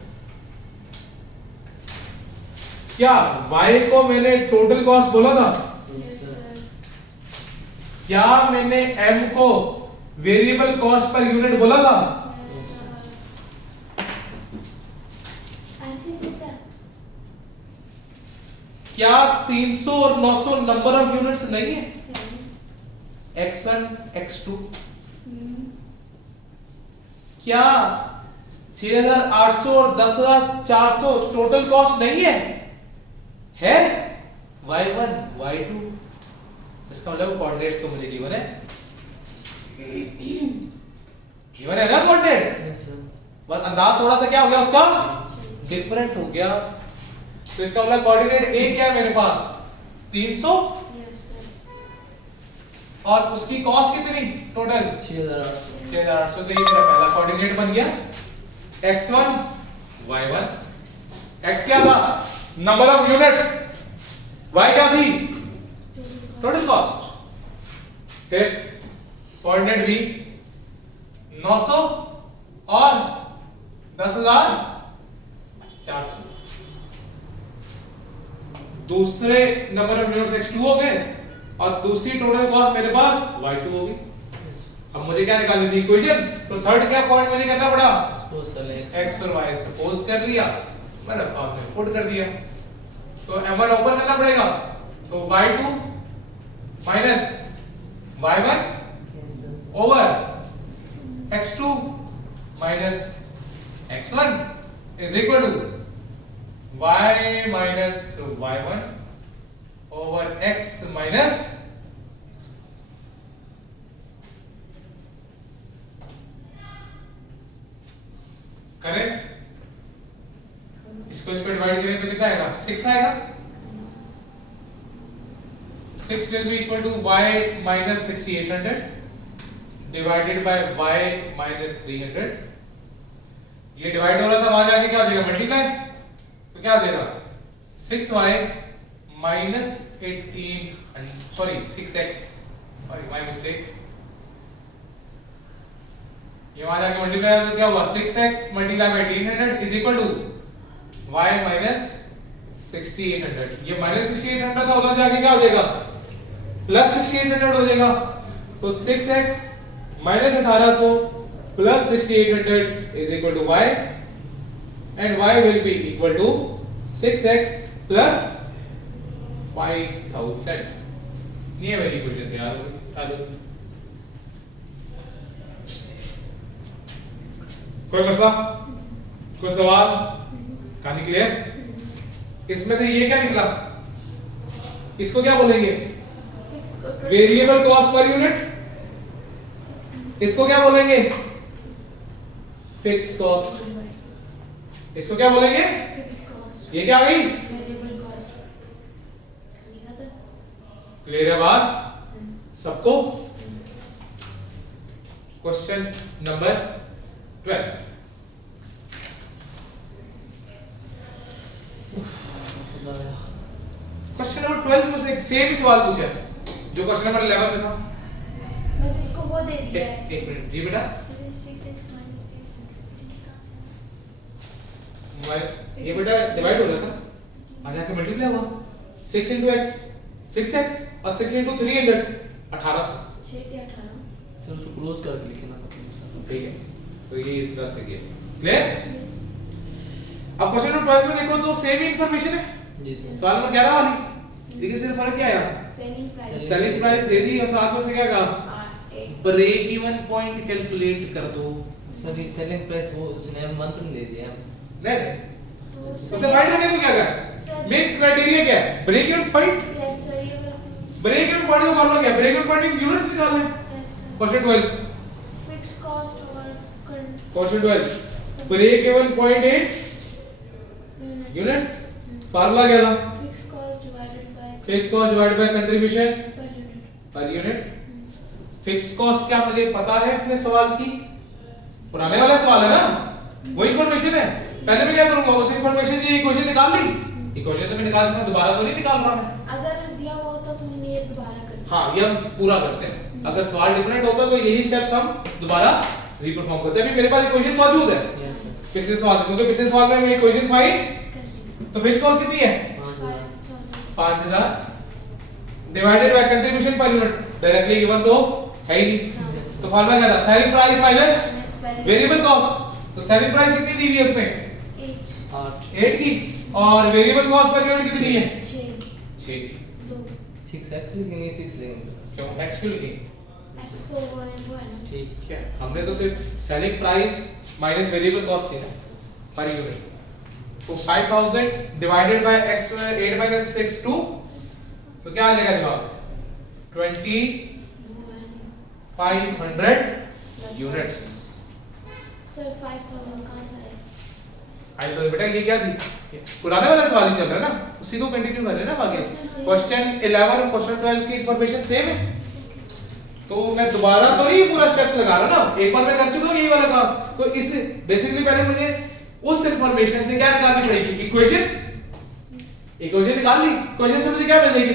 क्या y को मैंने टोटल कॉस्ट बोला था? यस सर, क्या मैंने m को वेरिएबल कॉस्ट पर यूनिट बोला था? क्या 300 और 900 नंबर ऑफ यूनिट्स नहीं है? x1 x2 क्या 6800 और 10400 टोटल कॉस्ट नहीं है? है y1 y2, इसका मतलब कोऑर्डिनेट्स तो मुझे गिवन है, गिवन है ना कोऑर्डिनेट्स। यस सर, बस अंदाज थोड़ा सा क्या हो गया उसका, डिफरेंट हो गया। तो इसका मतलब कोऑर्डिनेट a क्या है मेरे पास 300 और उसकी कॉस्ट कितनी टोटल 6800, 6800। तो ये मेरा पहला कोऑर्डिनेट बन गया x1 y1। x क्या था? Number of units. y क्या थी? Total cost. फिर कोऑर्डिनेट भी 900 और 10400। दूसरे नंबर ऑफ यूनिट्स x2 हो गए और दूसरी टोटल कॉस्ट मेरे पास y2 हो गई। अब मुझे क्या निकालनी थी इक्वेशन, तो थर्ड क्या पॉइंट मुझे करना पड़ा, सपोज कर लें x और y सपोज कर लिया, मतलब आपने पुट कर दिया, तो m1 ओपन करना पड़ेगा, तो y2 minus y1 yes sir, over x2 minus x1 is equal to y minus y1 over x minus करें, इसको इस पे डिवाइड करें तो कितना आएगा 6 आएगा। 6 will be equal to y minus 6800 divided by y minus 300। ये डिवाइड हो रहा था, वहां जाके क्या हो जाएगा मल्टीप्लाई, तो क्या हो जाएगा 6y minus 1800 sorry 6x, sorry my mistake, ये वहां जाके मल्टीप्लाई तो क्या हुआ 6x multiply by 1800 is equal to y minus 6800। ये minus 6800 था, उधर जाके क्या हो जाएगा प्लस 6800 हो जाएगा। तो 6x minus 1800 plus 6800 is equal to y and y will be equal to 6x plus 5000। ये मेरी इक्वेशन तैयार हो गई। कोई मसला, कोई सवाल, कहानी क्लियर? इसमें से ये क्या निकला, इसको क्या बोलेंगे वेरिएबल कॉस्ट पर यूनिट, इसको क्या बोलेंगे फिक्स कॉस्ट, इसको क्या बोलेंगे, ये क्या आ गई, क्लियर है बात सबको? Question number 12। क्वेश्चन नंबर 12 में से सेम सवाल पूछा है जो क्वेश्चन नंबर 11 में था। बस इसको वो दे दिया है। एक मिनट जी बेटा, 6x minus 800 ये बेटा डिवाइड हो रहा था, आ जाके मल्टीप्लाई हुआ 6 into x 6x और 6 into 300 1800। 6 × 18 सर उसको क्लोज करके लिखना। ठीक है, तो ये इस तरह से किया, क्लियर? यस अब क्वेश्चन नंबर 12 में देखो तो सेम ही इंफॉर्मेशन है, जी सर, सवाल नंबर 11 वाली, लेकिन सिर्फ फर्क क्या आया, सेलिंग प्राइस सेलिंग प्राइस दे दी और साथ में से क्या कहा 8 ब्रेक इवन पॉइंट कैलकुलेट कर दो। सर ये सेलिंग प्राइस वो उसने मंत्र में दे दिया है। नहीं तो तो डिवाइड करने को क्या करा, मेन क्राइटेरिया क्या है break even point, yes sir ये वाला ब्रेक इवन पॉइंट का फॉर्मूला क्या है, break even point in units निकालना है। Yes sir question 12 fix cost और question 12 break even point in units, formula क्या था fix by fix cost divided by contribution per unit. Per unit. Fix cost क्या मुझे पता है अपने सवाल की? पुराने वाला सवाल है ना, वो इंफॉर्मेशन है। पहले मैं क्या करूंगा, उस इंफॉर्मेशन की इक्वेशन निकाल ली। इक्वेशन तो मैं निकाल सकता हूं, दोबारा तो नहीं निकाल रहा मैं। अगर दिया हुआ होता तो हमने ये दोबारा कर दिया। हाँ, ये हम पूरा करते हैं। अगर सवाल डिफरेंट होता तो यही स्टेप्स हम दोबारा रीपरफॉर्म करते हैं। अभी मेरे पास इक्वेशन मौजूद है यस सर। पिछले सवाल से, क्योंकि पिछले सवाल में मैं इक्वेशन फाइंड, कर दिया। तो फिक्स कॉस्ट कितनी है? 5000। 5000 divided by contribution per unit, directly given तो है ही नहीं। हाँ। यस तो सर। फॉर्मूला क्या था? Selling price minus Minus variable cost. तो सेलिंग प्राइस कितनी दी हुई है उसमें? 8 8 8 की, और वेरिएबल कॉस्ट पर यूनिट कितनी है? 6 6 की। 2 6x लिखेंगे 6 लेंगे। क्यों एक्स क्यों लिखेंगे? x तो वो है ना। ठीक है, हमने तो सिर्फ selling price minus variable cost है पर यूनिट। तो 5000 डिवाइडेड बाय x 8 माइनस 6 2, तो क्या आ जाएगा जवाब? 2500 यूनिट्स। सर 5000 कहाँ से आए? आई तो बेटा ये क्या थी? पुराने वाला सवाल ही चल रहा है ना, उसी को कंटिन्यू कर रहे हैं ना आगे। क्वेश्चन 11 और क्वेश्चन 12 की इंफॉर्मेशन सेम है, तो मैं दोबारा तो नहीं पूरा स्टेप लगा रहा ना, एक बार मैं कर चुका हूं यही वाला काम। तो इस बेसिकली पहले मुझे उस इंफॉर्मेशन से क्या निकालनी पड़ेगी? इक्वेशन निकाल ली, इक्वेशन से मुझे क्या मिल जाएगी?